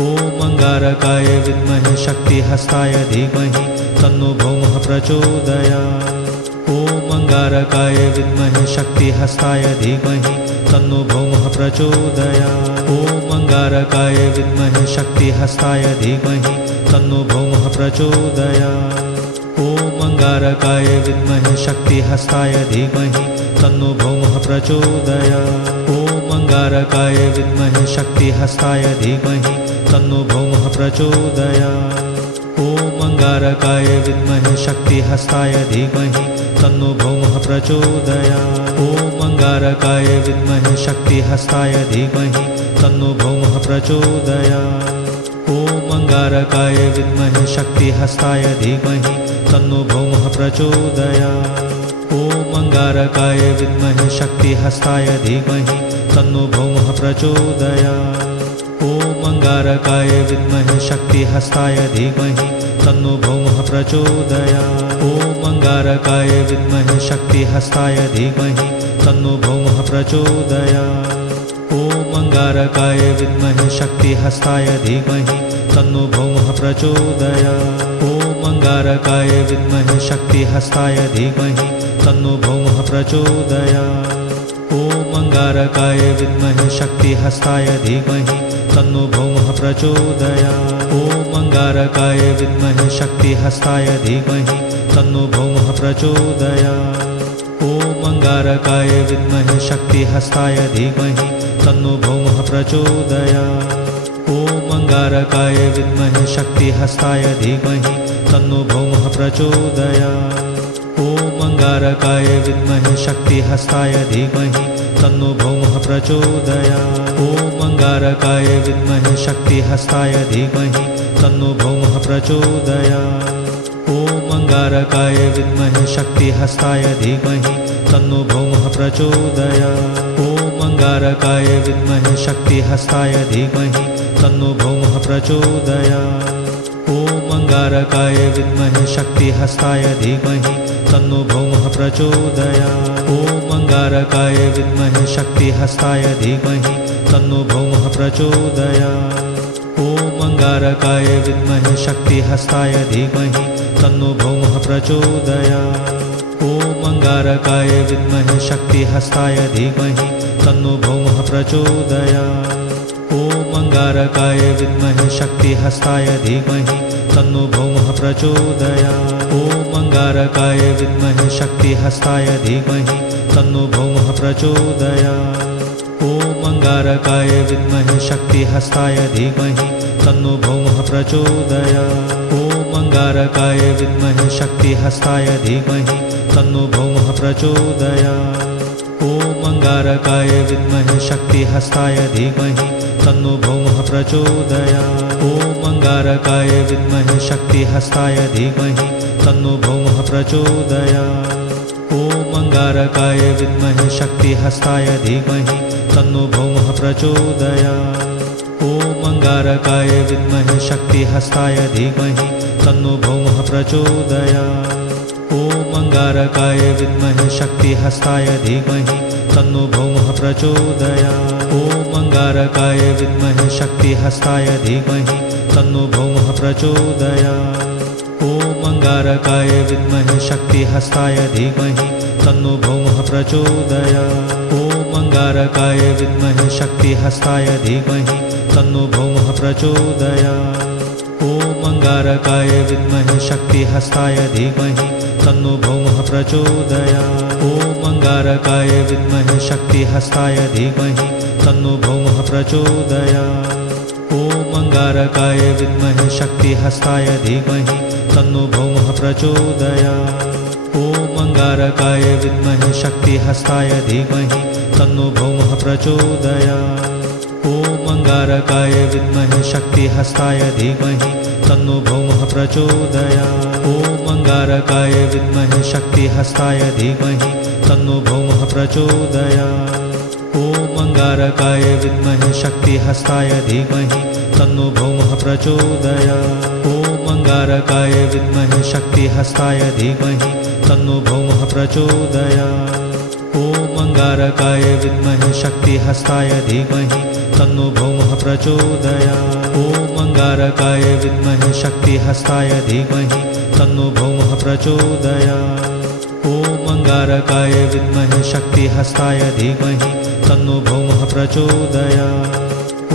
ॐ अंगारकाय विद्महे शक्तिहस्ताय धीमहि तन्नो भौमः प्रचोदयात्। ॐ अंगारकाय विद्महे शक्तिहस्ताय धीमहि तन्नो भौमः प्रचोदयात्। ॐ अंगारकाय विद्महे शक्तिहस्ताय धीमहि तन्नो भौमः प्रचोदयात्। ॐ अंगारकाय विद्महे शक्तिहस्ताय धीमहि तन्नो भौमः प्रचोदयात्। ॐ अंगारकाय विद्महे शक्तिहस्ताय धीमहि तन्नो भौमः प्रचोदयात्। ॐ अंगारकाय विद्महे शक्तिहस्ताय धीमहि तन्नो भौमः प्रचोदयात्। ॐ अंगारकाय विद्महे शक्तिहस्ताय धीमहि तन्नो भौमः प्रचोदयात्। ॐ अंगारकाय विद्महे शक्तिहस्ताय धीमहि तन्नो भौमः प्रचोदयात्। ॐ अंगारकाय विद्महे शक्तिहस्ताय धीमहि तन्नो भौमः प्रचोदयात्। ॐ अंगारकाय विद्महे शक्तिहस्ताय धीमहि तन्नो भौमः प्रचोदयात्। ॐ अंगारकाय विद्महे शक्तिहस्ताय धीमहि तन्नो भौमः प्रचोदयात्। ॐ अंगारकाय विद्महे शक्तिहस्ताय धीमहि तन्नो भौमः प्रचोदयात्। ॐ अंगारकाय विद्महे शक्तिहस्ताय धीमहि तन्नो भौमः प्रचोदयात्। ॐ अंगारकाय विद्महे शक्तिहस्ताय धीमहि तन्नो भौमः प्रचोदयात्। ॐ अंगारकाय विद्महे शक्तिहस्ताय धीमहि तन्नो भौमः प्रचोदयात्। ॐ अंगारकाय विद्महे शक्तिहस्ताय धीमहि तन्नो भौमः प्रचोदयात्। ॐ अंगारकाय विद्महे शक्तिहस्ताय धीमहि तन्नो भौमः प्रचोदयात्। ॐ अंगारकाय विद्महे शक्तिहस्ताय धीमहि तन्नो भौमः प्रचोदयात्। ॐ अंगारकाय विद्महे शक्तिहस्ताय धीमहि तन्नो भौमः प्रचोदयात्। ॐ अंगारकाय विद्महे शक्तिहस्ताय धीमहि तन्नो भौमः प्रचोदयात्। ॐ अंगारकाय विद्महे शक्तिहस्ताय धीमहि तन्नो भौमः प्रचोदयात्। ॐ अंगारकाय विद्महे शक्तिहस्ताय धीमहि तन्नो भौमः प्रचोदयात्। ॐ अंगारकाय विद्महे शक्तिहस्ताय धीमहि तन्नो भौमः प्रचोदयात्। ॐ अंगारकाय विद्महे शक्तिहस्ताय धीमहि तन्नो भौमः प्रचोदयात्। ॐ अंगारकाय विद्महे शक्तिहस्ताय धीमहि तन्नो भौमः प्रचोदयात्। ॐ अंगारकाय विद्महे शक्तिहस्ताय धीमहि तन्नो भौमः प्रचोदयात्। ॐ अंगारकाय विद्महे शक्तिहस्ताय धीमहि तन्नो भौमः प्रचोदयात्। ॐ अंगारकाय विद्महे शक्तिहस्ताय धीमहि तन्नो भौमः प्रचोदयात्। ॐ अंगारकाय विद्महे शक्तिहस्ताय धीमहि तन्नो भौमः प्रचोदयात्। ॐ अंगारकाय विद्महे शक्तिहस्ताय धीमहि तन्नो भौमः प्रचोदयात्। ॐ अंगारकाय विद्महे शक्तिहस्ताय धीमहि तन्नो भौमः प्रचोदयात्। ॐ अंगारकाय विद्महे शक्तिहस्ताय धीमहि तन्नो भौमः प्रचोदयात्। ॐ अंगारकाय विद्महे शक्तिहस्ताय धीमहि तन्नो भौमः प्रचोदयात्। ॐ अंगारकाय विद्महे शक्तिहस्ताय धीमहि तन्नो भौमः प्रचोदयात्। ॐ अंगारकाय विद्महे शक्तिहस्ताय धीमहि तन्नो भौमः प्रचोदयात्। ॐ अंगारकाय विद्महे शक्तिहस्ताय धीमहि तन्नो भौमः प्रचोदयात्। ॐ अंगारकाय विद्महे शक्तिहस्ताय धीमहि तन्नो भौमः प्रचोदयात्। ॐ अंगारकाय विद्महे शक्तिहस्ताय धीमहि तन्नो भौमः प्रचोदयात्। ॐ अंगारकाय विद्महे शक्तिहस्ताय धीमहि तन्नो भौमः प्रचोदयात्। ॐ अंगारकाय विद्महे शक्तिहस्ताय धीमहि तन्नो भौमः प्रचोदयात्। ॐ अंगारकाय विद्महे शक्तिहस्ताय धीमहि तन्नो भौमः प्रचोदयात्। ॐ अंगारकाय विद्महे शक्तिहस्ताय धीमहि तन्नो भौमः प्रचोदयात्। ॐ अंगारकाय विद्महे शक्तिहस्ताय धीमहि तन्नो भौमः प्रचोदयात्। ॐ अंगारकाय विद्महे शक्तिहस्ताय धीमहि तन्नो भौमः प्रचोदयात्। ॐ अंगारकाय विद्महे शक्तिहस्ताय धीमहि तन्नो भौमः प्रचोदयात्। ॐ अंगारकाय विद्महे शक्तिहस्ताय धीमहि तन्नो भौमः प्रचोदयात्। ॐ अंगारकाय विद्महे शक्तिहस्ताय धीमहि तन्नो भौमः प्रचोदयात्। ॐ अंगारकाय विद्महे शक्तिहस्ताय धीमहि तन्नो भौमः प्रचोदयात्।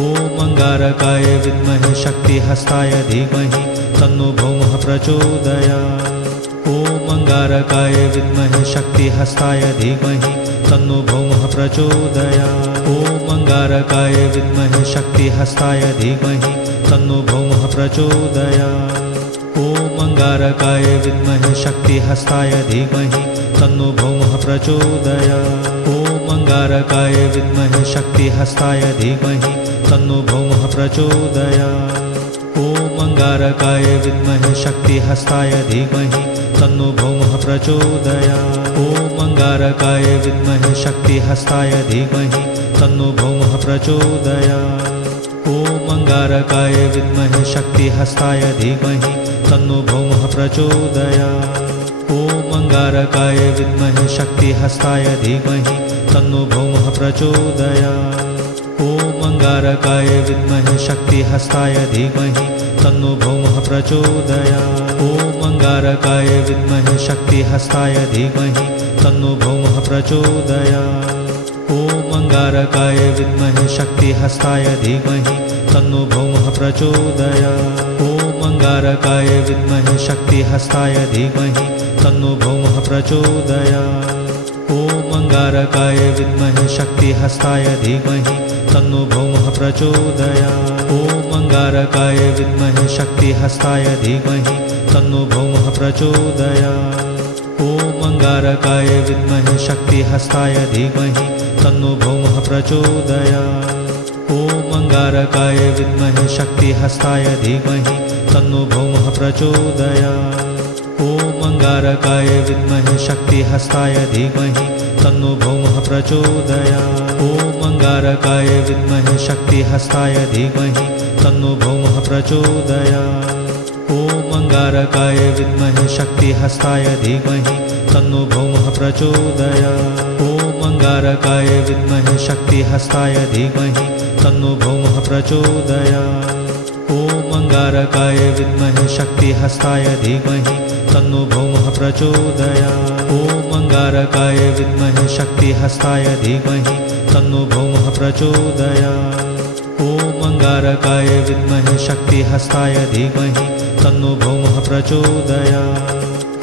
ॐ अंगारकाय विद्महे शक्तिहस्ताय धीमहि तन्नो भौमः प्रचोदयात्। ॐ अंगारकाय विद्महे शक्तिहस्ताय धीमहि तन्नो भौमः प्रचोदयात्। ॐ अंगारकाय विद्महे शक्तिहस्ताय धीमहि तन्नो भौमः प्रचोदयात्। ॐ अंगारकाय विद्महे शक्तिहस्ताय धीमहि तन्नो भौमः प्रचोदयात्। ॐ अंगारकाय विद्महे शक्तिहस्ताय धीमहि तन्नो भौमः प्रचोदयात्। ॐ अंगारकाय विद्महे शक्तिहस्ताय धीमहि तन्नो भौमः प्रचोदयात्। ॐ अंगारकाय विद्महे शक्तिहस्ताय धीमहि तन्नो भौमः प्रचोदयात्। ॐ अंगारकाय विद्महे शक्तिहस्ताय धीमहि तन्नो भौमः प्रचोदयात्। ॐ अंगारकाय विद्महे शक्तिहस्ताय धीमहि तन्नो भौमः प्रचोदयात्। ॐ अंगारकाय विद्महे शक्तिहस्ताय धीमहि तन्नो भौमः प्रचोदयात्। ॐ अंगारकाय विद्महे शक्तिहस्ताय धीमहि तन्नो भौमः प्रचोदयात्। ॐ अंगारकाय विद्महे शक्तिहस्ताय धीमहि तन्नो भौमः प्रचोदयात्। ॐ अंगारकाय विद्महे शक्तिहस्ताय धीमहि तन्नो भौमः प्रचोदयात्। ॐ अंगारकाय विद्महे शक्तिहस्ताय धीमहि तन्नो भौमः प्रचोदयात्। ॐ अंगारकाय विद्महे शक्तिहस्ताय धीमहि तन्नो भौमः प्रचोदयात्। ॐ अंगारकाय विद्महे शक्तिहस्ताय धीमहि तन्नो भौमः प्रचोदयात्। ॐ अंगारकाय विद्महे शक्तिहस्ताय धीमहि तन्नो भौमः प्रचोदयात्। ॐ अंगारकाय विद्महे शक्तिहस्ताय धीमहि तन्नो भौमः प्रचोदयात्। ॐ अंगारकाय विद्महे शक्तिहस्ताय धीमहि तन्नो भौमः प्रचोदयात्। ॐ अंगारकाय विद्महे शक्तिहस्ताय धीमहि तन्नो भौमः प्रचोदयात्। ॐ अंगारकाय विद्महे शक्तिहस्ताय धीमहि तन्नो भौमः प्रचोदयात्। ॐ अंगारकाय विद्महे शक्तिहस्ताय धीमहि तन्नो भौमः प्रचोदयात्। ॐ अंगारकाय विद्महे शक्तिहस्ताय धीमहि तन्नो भौमः प्रचोदयात्। ॐ अंगारकाय विद्महे शक्तिहस्ताय धीमहि तन्नो भौमः प्रचोदयात्।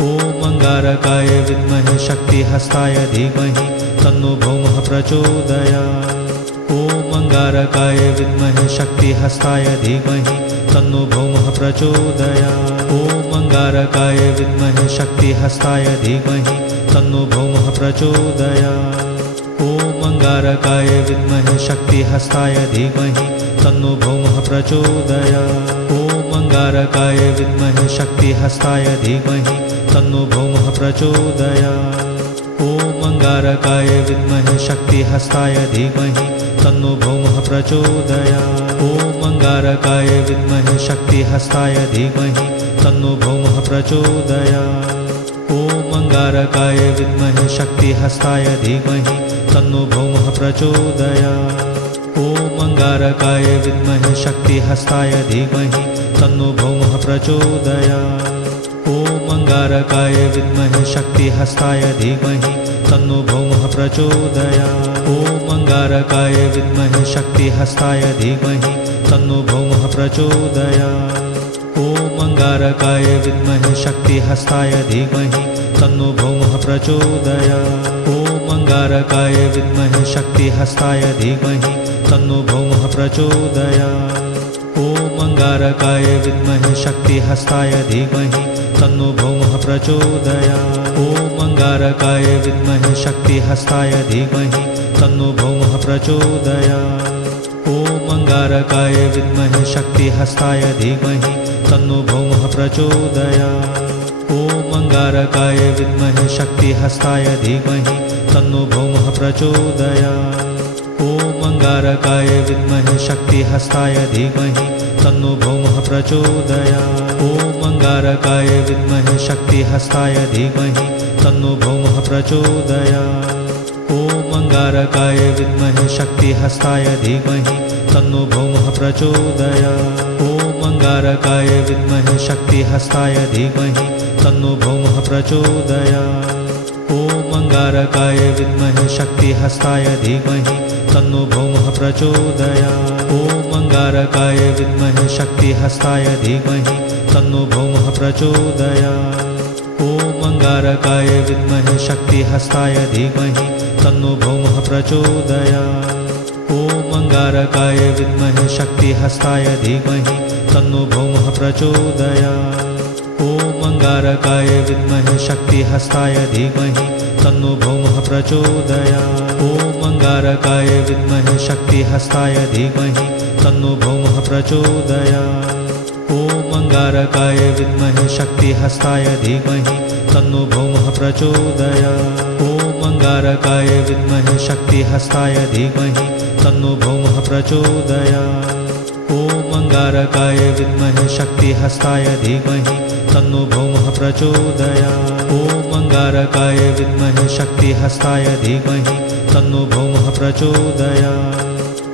ॐ अंगारकाय विद्महे शक्तिहस्ताय धीमहि तन्नो भौमः प्रचोदयात्। ॐ अंगारकाय विद्महे शक्तिहस्ताय धीमहि तन्नो भौमः प्रचोदयात्। ॐ अंगारकाय विद्महे शक्तिहस्ताय धीमहि तन्नो भौमः प्रचोदयात्। ॐ अंगारकाय विद्महे शक्तिहस्ताय धीमहि तन्नो भौमः प्रचोदयात्। ॐ अंगारकाय विद्महे शक्तिहस्ताय धीमहि तन्नो भौमः प्रचोदयात्। ॐ अंगारकाय विद्महे शक्तिहस्ताय धीमहि तन्नो भौमः प्रचोदयात्। ॐ अंगारकाय विद्महे शक्तिहस्ताय धीमहि तन्नो भौमः प्रचोदयात्। ॐ अंगारकाय विद्महे शक्तिहस्ताय धीमहि तन्नो भौमः प्रचोदयात्। ॐ अंगारकाय विद्महे शक्तिहस्ताय धीमहि तन्नो भौमः प्रचोदयात्। ॐ अंगारकाय विद्महे शक्तिहस्ताय धीमहि तन्नो भौमः प्रचोदयात्। ॐ अंगारकाय विद्महे शक्तिहस्ताय धीमहि तन्नो भौमः प्रचोदयात्। ॐ अंगारकाय विद्महे शक्तिहस्ताय धीमहि तन्नो भौमः प्रचोदयात्। ॐ अंगारकाय विद्महे शक्तिहस्ताय धीमहि तन्नो भौमः प्रचोदयात्। ॐ अंगारकाय विद्महे शक्तिहस्ताय धीमहि तन्नो भौमः प्रचोदयात्। ॐ अंगारकाय विद्महे शक्तिहस्ताय धीमहि तन्नो भौमः प्रचोदयात्। ॐ अंगारकाय विद्महे शक्तिहस्ताय धीमहि तन्नो भौमः प्रचोदयात्। ॐ अंगारकाय विद्महे शक्तिहस्ताय धीमहि तन्नो भौमः प्रचोदयात्। ॐ अंगारकाय विद्महे शक्तिहस्ताय धीमहि तन्नो भौमः प्रचोदयात्। ॐ अंगारकाय विद्महे शक्तिहस्ताय धीमहि तन्नो भौमः प्रचोदयात्। ॐ अंगारकाय विद्महे शक्तिहस्ताय धीमहि तन्नो भौमः प्रचोदयात्। ॐ अंगारकाय विद्महे शक्तिहस्ताय धीमहि तन्नो भौमः प्रचोदयात्। ॐ अंगारकाय विद्महे शक्तिहस्ताय धीमहि तन्नो भौमः प्रचोदयात्। ॐ अंगारकाय विद्महे शक्तिहस्ताय धीमहि तन्नो भौमः प्रचोदयात्। ॐ अंगारकाय विद्महे शक्तिहस्ताय धीमहि तन्नो भौमः प्रचोदयात्। ॐ अंगारकाय विद्महे शक्तिहस्ताय धीमहि तन्नो भौमः प्रचोदयात्। ॐ अंगारकाय विद्महे शक्तिहस्ताय धीमहि तन्नो भौमः प्रचोदयात्। ॐ अंगारकाय विद्महे शक्तिहस्ताय धीमहि तन्नो भौमः प्रचोदयात्। ॐ अंगारकाय विद्महे शक्तिहस्ताय धीमहि तन्नो भौमः प्रचोदयात्। ॐ अंगारकाय विद्महे शक्तिहस्ताय धीमहि तन्नो भौमः प्रचोदयात्। ॐ अंगारकाय विद्महे शक्तिहस्ताय धीमहि तन्नो भौमः प्रचोदयात्। ॐ अंगारकाय विद्महे शक्तिहस्ताय धीमहि तन्नो भौमः प्रचोदयात्।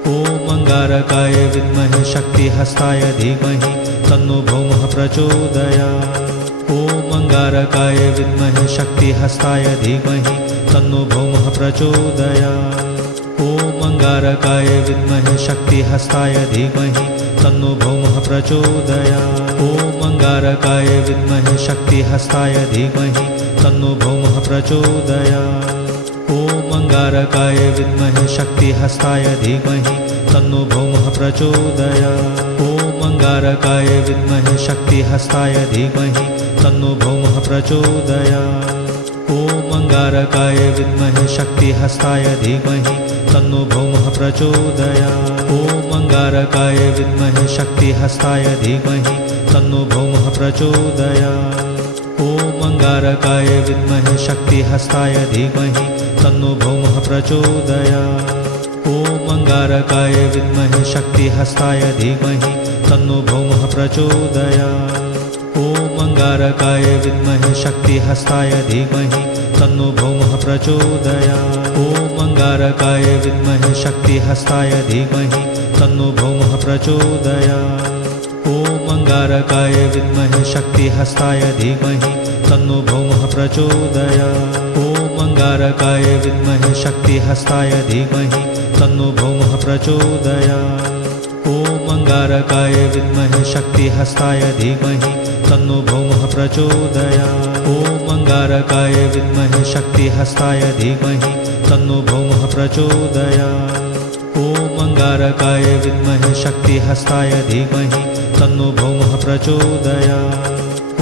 ॐ अंगारकाय विद्महे शक्तिहस्ताय धीमहि तन्नो भौमः प्रचोदयात्। ॐ अंगारकाय विद्महे शक्तिहस्ताय धीमहि तन्नो भौमः प्रचोदयात्। ॐ अंगारकाय विद्महे शक्तिहस्ताय धीमहि तन्नो भौमः प्रचोदयात्। ॐ अंगारकाय विद्महे शक्तिहस्ताय धीमहि तन्नो भौमः प्रचोदयात्। ॐ अंगारकाय विद्महे शक्तिहस्ताय धीमहि तन्नो भौमः प्रचोदयात्। ॐ अंगारकाय विद्महे शक्तिहस्ताय धीमहि तन्नो भौमः प्रचोदयात्। ॐ अंगारकाय विद्महे शक्तिहस्ताय धीमहि तन्नो भौमः प्रचोदयात्। ॐ अंगारकाय विद्महे शक्तिहस्ताय धीमहि तन्नो भौमः प्रचोदयात्। ॐ अंगारकाय विद्महे शक्तिहस्ताय धीमहि तन्नो भौमः प्रचोदयात्। ॐ अंगारकाय विद्महे शक्तिहस्ताय धीमहि तन्नो भौमः प्रचोदयात्। ॐ अंगारकाय विद्महे शक्तिहस्ताय धीमहि तन्नो भौमः प्रचोदयात्। ॐ अंगारकाय विद्महे शक्तिहस्ताय धीमहि तन्नो भौमः प्रचोदयात्। ॐ अंगारकाय विद्महे शक्तिहस्ताय धीमहि तन्नो भौमः प्रचोदयात्। ॐ अंगारकाय विद्महे शक्तिहस्ताय धीमहि तन्नो भौमः प्रचोदयात्। ॐ अंगारकाय विद्महे शक्तिहस्ताय धीमहि तन्नो भौमः प्रचोदयात्। ॐ अंगारकाय विद्महे शक्तिहस्ताय धीमहि तन्नो भौमः प्रचोदयात्। ॐ अंगारकाय विद्महे शक्तिहस्ताय धीमहि तन्नो भौमः प्रचोदयात्।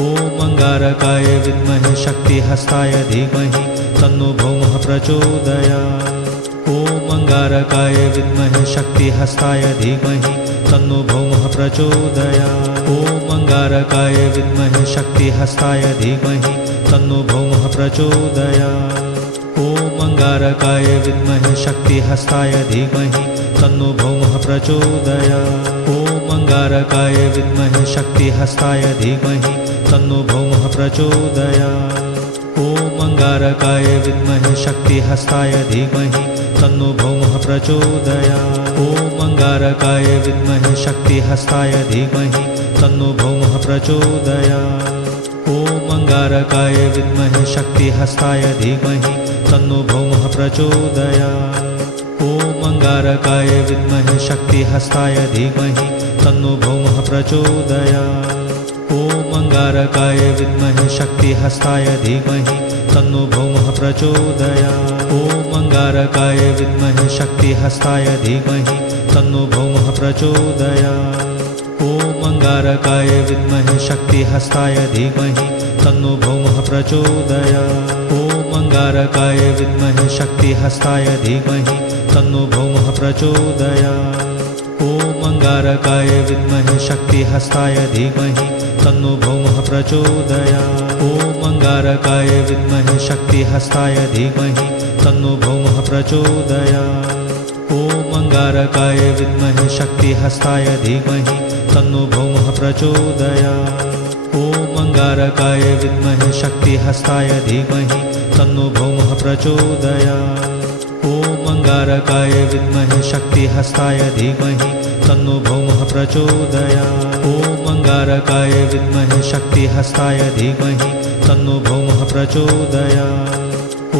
ॐ अंगारकाय विद्महे शक्तिहस्ताय धीमहि तन्नो भौमः प्रचोदयात्। ॐ अंगारकाय विद्महे शक्तिहस्ताय धीमहि तन्नो भौमः प्रचोदयात्। ॐ अंगारकाय विद्महे शक्तिहस्ताय धीमहि तन्नो भौमः प्रचोदयात्। ॐ अंगारकाय विद्महे शक्तिहस्ताय धीमहि तन्नो भौमः प्रचोदयात्। ॐ अंगारकाय विद्महे शक्तिहस्ताय धीमहि तन्नो भौमः प्रचोदयात्। ॐ अंगारकाय विद्महे शक्तिहस्ताय धीमहि तन्नो भौमः प्रचोदयात्। ॐ अंगारकाय विद्महे शक्तिहस्ताय धीमहि तन्नो भौमः प्रचोदयात्। ॐ अंगारकाय विद्महे शक्तिहस्ताय धीमहि तन्नो भौमः प्रचोदयात्। ॐ अंगारकाय विद्महे शक्तिहस्ताय धीमहि तन्नो भौमः प्रचोदयात्। ॐ अंगारकाय विद्महे शक्तिहस्ताय धीमहि तन्नो भौमः प्रचोदयात्। ॐ अंगारकाय विद्महे शक्तिहस्ताय धीमहि तन्नो भौमः प्रचोदयात्। ॐ अंगारकाय विद्महे शक्तिहस्ताय धीमहि तन्नो भौमः प्रचोदयात्। ॐ अंगारकाय विद्महे शक्तिहस्ताय धीमहि तन्नो भौमः प्रचोदयात्। ॐ अंगारकाय विद्महे शक्तिहस्ताय धीमहि तन्नो भौमः प्रचोदयात्। ॐ अंगारकाय विद्महे शक्तिहस्ताय धीमहि तन्नो भौमः प्रचोदयात्। ॐ अंगारकाय विद्महे शक्तिहस्ताय धीमहि तन्नो भौमः प्रचोदयात्। ॐ अंगारकाय विद्महे शक्तिहस्ताय धीमहि तन्नो भौमः प्रचोदयात्। ॐ अंगारकाय विद्महे शक्तिहस्ताय धीमहि तन्नो भौमः प्रचोदयात्। ॐ अंगारकाय विद्महे शक्तिहस्ताय धीमहि तन्नो भौमः प्रचोदयात्।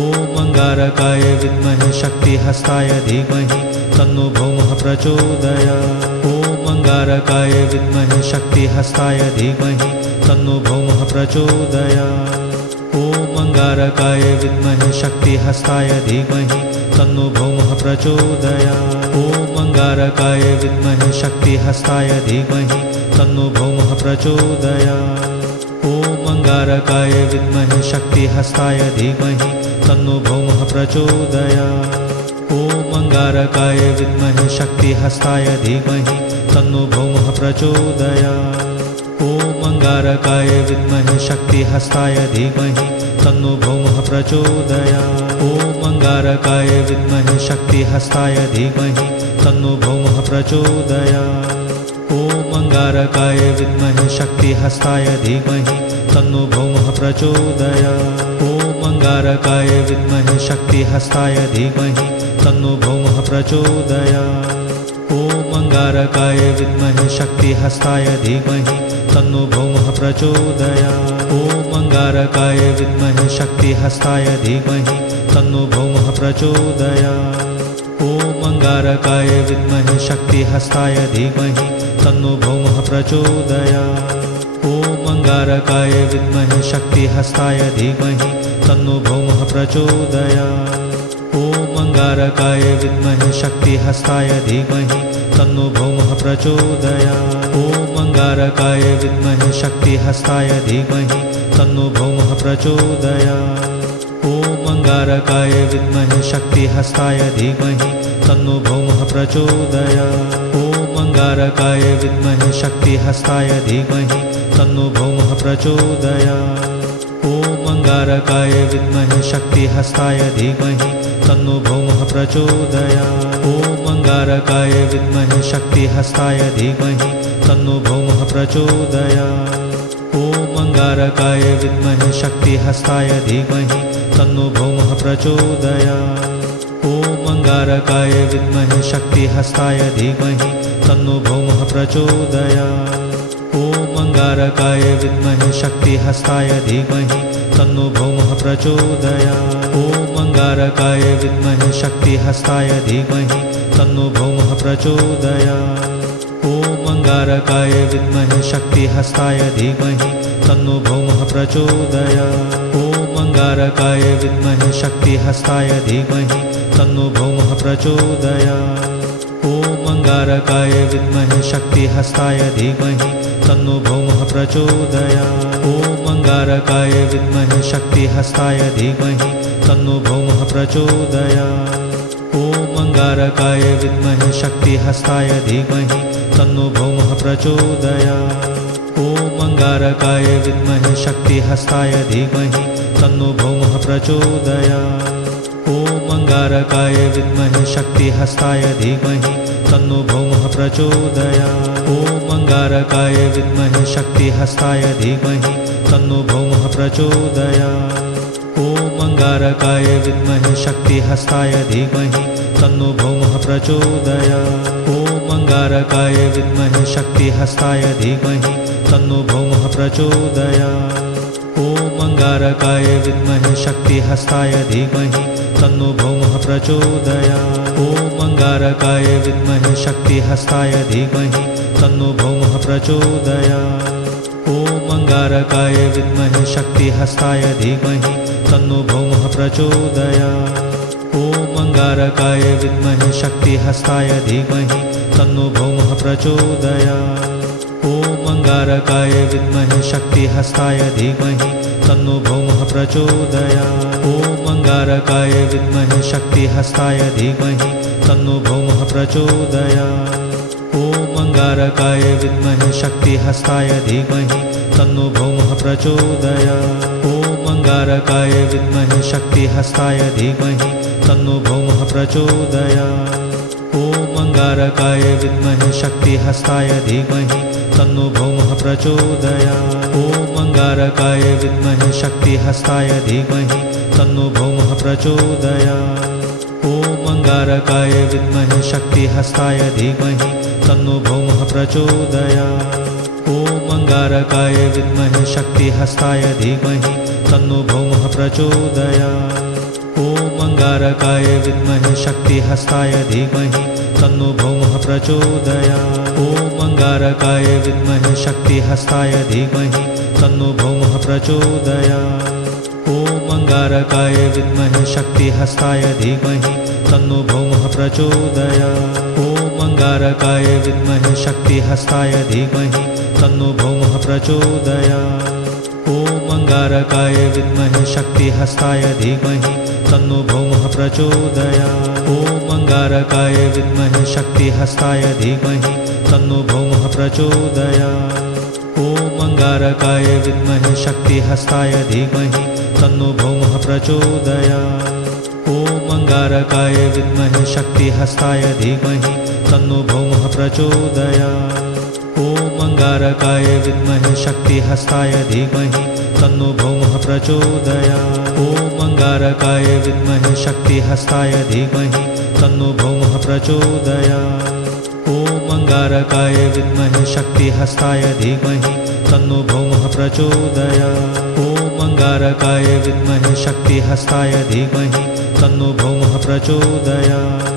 ॐ अंगारकाय विद्महे शक्तिहस्ताय धीमहि तन्नो भौमः प्रचोदयात्। ॐ अंगारकाय विद्महे शक्तिहस्ताय धीमहि तन्नो भौमः प्रचोदयात्। ॐ अंगारकाय विद्महे शक्तिहस्ताय धीमहि तन्नो भौमः प्रचोदयात्। ॐ अंगारकाय विद्महे शक्तिहस्ताय धीमहि तन्नो भौमः प्रचोदयात्। ॐ अंगारकाय विद्महे शक्तिहस्ताय धीमहि तन्नो भौमः प्रचोदयात्। ॐ अंगारकाय विद्महे शक्तिहस्ताय धीमहि तन्नो भौमः प्रचोदयात्। ॐ अंगारकाय विद्महे शक्तिहस्ताय धीमहि तन्नो भौमः प्रचोदयात्। ॐ अंगारकाय विद्महे शक्तिहस्ताय धीमहि तन्नो भौमः प्रचोदयात्। ॐ अंगारकाय विद्महे शक्तिहस्ताय धीमहि तन्नो भौमः प्रचोदयात्। ॐ अंगारकाय विद्महे शक्तिहस्ताय धीमहि तन्नो भौमः प्रचोदयात्। ॐ अंगारकाय विद्महे शक्तिहस्ताय धीमहि तन्नो भौमः प्रचोदयात्। ॐ अंगारकाय विद्महे शक्तिहस्ताय धीमहि तन्नो भौमः प्रचोदयात्। ॐ अंगारकाय विद्महे शक्तिहस्ताय धीमहि तन्नो भौमः प्रचोदयात्। ॐ अंगारकाय विद्महे शक्तिहस्ताय धीमहि तन्नो भौमः प्रचोदयात्। ॐ अंगारकाय विद्महे शक्तिहस्ताय धीमहि तन्नो भौमः प्रचोदयात्। ॐ अंगारकाय विद्महे शक्तिहस्ताय धीमहि तन्नो भौमः प्रचोदयात्। ॐ अंगारकाय विद्महे शक्तिहस्ताय धीमहि तन्नो भौमः प्रचोदयात्। ॐ अंगारकाय विद्महे शक्तिहस्ताय धीमहि तन्नो भौमः प्रचोदयात्। ॐ अंगारकाय विद्महे शक्तिहस्ताय धीमहि तन्नो भौमः प्रचोदयात्। ॐ अंगारकाय विद्महे शक्तिहस्ताय धीमहि तन्नो भौमः प्रचोदयात्। ॐ अंगारकाय विद्महे शक्तिहस्ताय धीमहि तन्नो भौमः प्रचोदयात्। ॐ अंगारकाय विद्महे शक्तिहस्ताय धीमहि तन्नो भौमः प्रचोदयात्। ॐ अंगारकाय विद्महे शक्तिहस्ताय धीमहि तन्नो भौमः प्रचोदयात्। ॐ अंगारकाय विद्महे शक्तिहस्ताय धीमहि तन्नो भौमः प्रचोदयात्। ॐ अंगारकाय विद्महे शक्तिहस्ताय धीमहि तन्नो भौमः प्रचोदयात्। ॐ अंगारकाय विद्महे शक्तिहस्ताय धीमहि तन्नो भौमः प्रचोदयात्। ॐ अंगारकाय विद्महे शक्तिहस्ताय धीमहि तन्नो भौमः प्रचोदयात्। ॐ अंगारकाय विद्महे शक्तिहस्ताय धीमहि तन्नो भौमः प्रचोदयात्। ॐ अंगारकाय विद्महे शक्तिहस्ताय धीमहि तन्नो भौमः प्रचोदयात्। ॐ अंगारकाय विद्महे शक्तिहस्ताय धीमहि तन्नो भौमः प्रचोदयात्। ॐ अंगारकाय विद्महे शक्तिहस्ताय धीमहि तन्नो भौमः प्रचोदयात्। ॐ अंगारकाय विद्महे शक्तिहस्ताय धीमहि तन्नो भौमः प्रचोदयात्। ॐ अंगारकाय विद्महे शक्तिहस्ताय धीमहि तन्नो भौमः प्रचोदयात्। ॐ अंगारकाय विद्महे शक्तिहस्ताय धीमहि तन्नो भौमः प्रचोदयात्। ॐ अंगारकाय विद्महे शक्तिहस्ताय धीमहि तन्नो भौमः प्रचोदयात्। ॐ अंगारकाय विद्महे शक्तिहस्ताय धीमहि तन्नो भौमः प्रचोदयात्। ॐ अंगारकाय विद्महे शक्तिहस्ताय धीमहि तन्नो भौमः प्रचोदयात्। ॐ अंगारकाय विद्महे शक्तिहस्ताय धीमहि तन्नो भौमः प्रचोदयात्। ॐ अंगारकाय विद्महे शक्तिहस्ताय धीमहि तन्नो भौमः प्रचोदयात्। ॐ अंगारकाय विद्महे शक्तिहस्ताय धीमहि तन्नो भौमः प्रचोदयात्। ॐ अंगारकाय विद्महे शक्तिहस्ताय धीमहि तन्नो भौमः प्रचोदयात्। ॐ अंगारकाय विद्महे शक्तिहस्ताय धीमहि तन्नो भौमः प्रचोदयात्। ॐ अंगारकाय विद्महे शक्तिहस्ताय धीमहि तन्नो भौमः प्रचोदयात्। ॐ अंगारकाय विद्महे शक्तिहस्ताय धीमहि तन्नो भौमः प्रचोदयात्। ॐ अंगारकाय विद्महे शक्तिहस्ताय धीमहि तन्नो भौमः प्रचोदयात्। ॐ अंगारकाय विद्महे शक्तिहस्ताय धीमहि तन्नो भौमः प्रचोदयात्। ॐ अंगारकाय विद्महे शक्तिहस्ताय धीमहि तन्नो भौमः प्रचोदयात्। ॐ अंगारकाय विद्महे शक्तिहस्ताय धीमहि तन्नो भौमः प्रचोदयात्। ॐ अंगारकाय विद्महे शक्तिहस्ताय धीमहि तन्नो भौमः प्रचोदयात्। ॐ अंगारकाय विद्महे शक्तिहस्ताय धीमहि तन्नो भौमः प्रचोदयात्। ॐ अंगारकाय विद्महे शक्तिहस्ताय धीमहि तन्नो भौमः प्रचोदयात्। ॐ अंगारकाय विद्महे शक्तिहस्ताय धीमहि तन्नो भौमः प्रचोदयात्। ॐ अंगारकाय विद्महे शक्तिहस्ताय धीमहि तन्नो भौमः प्रचोदयात्। ॐ अंगारकाय विद्महे शक्तिहस्ताय धीमहि तन्नो भौमः प्रचोदयात्। ॐ अंगारकाय विद्महे शक्तिहस्ताय धीमहि तन्नो भौमः प्रचोदयात्। ॐ अंगारकाय विद्महे शक्तिहस्ताय धीमहि तन्नो भौमः प्रचोदयात्। ॐ अंगारकाय विद्महे शक्तिहस्ताय धीमहि तन्नो भौमः प्रचोदयात्। ॐ अंगारकाय विद्महे शक्तिहस्ताय धीमहि तन्नो भौमः प्रचोदयात्।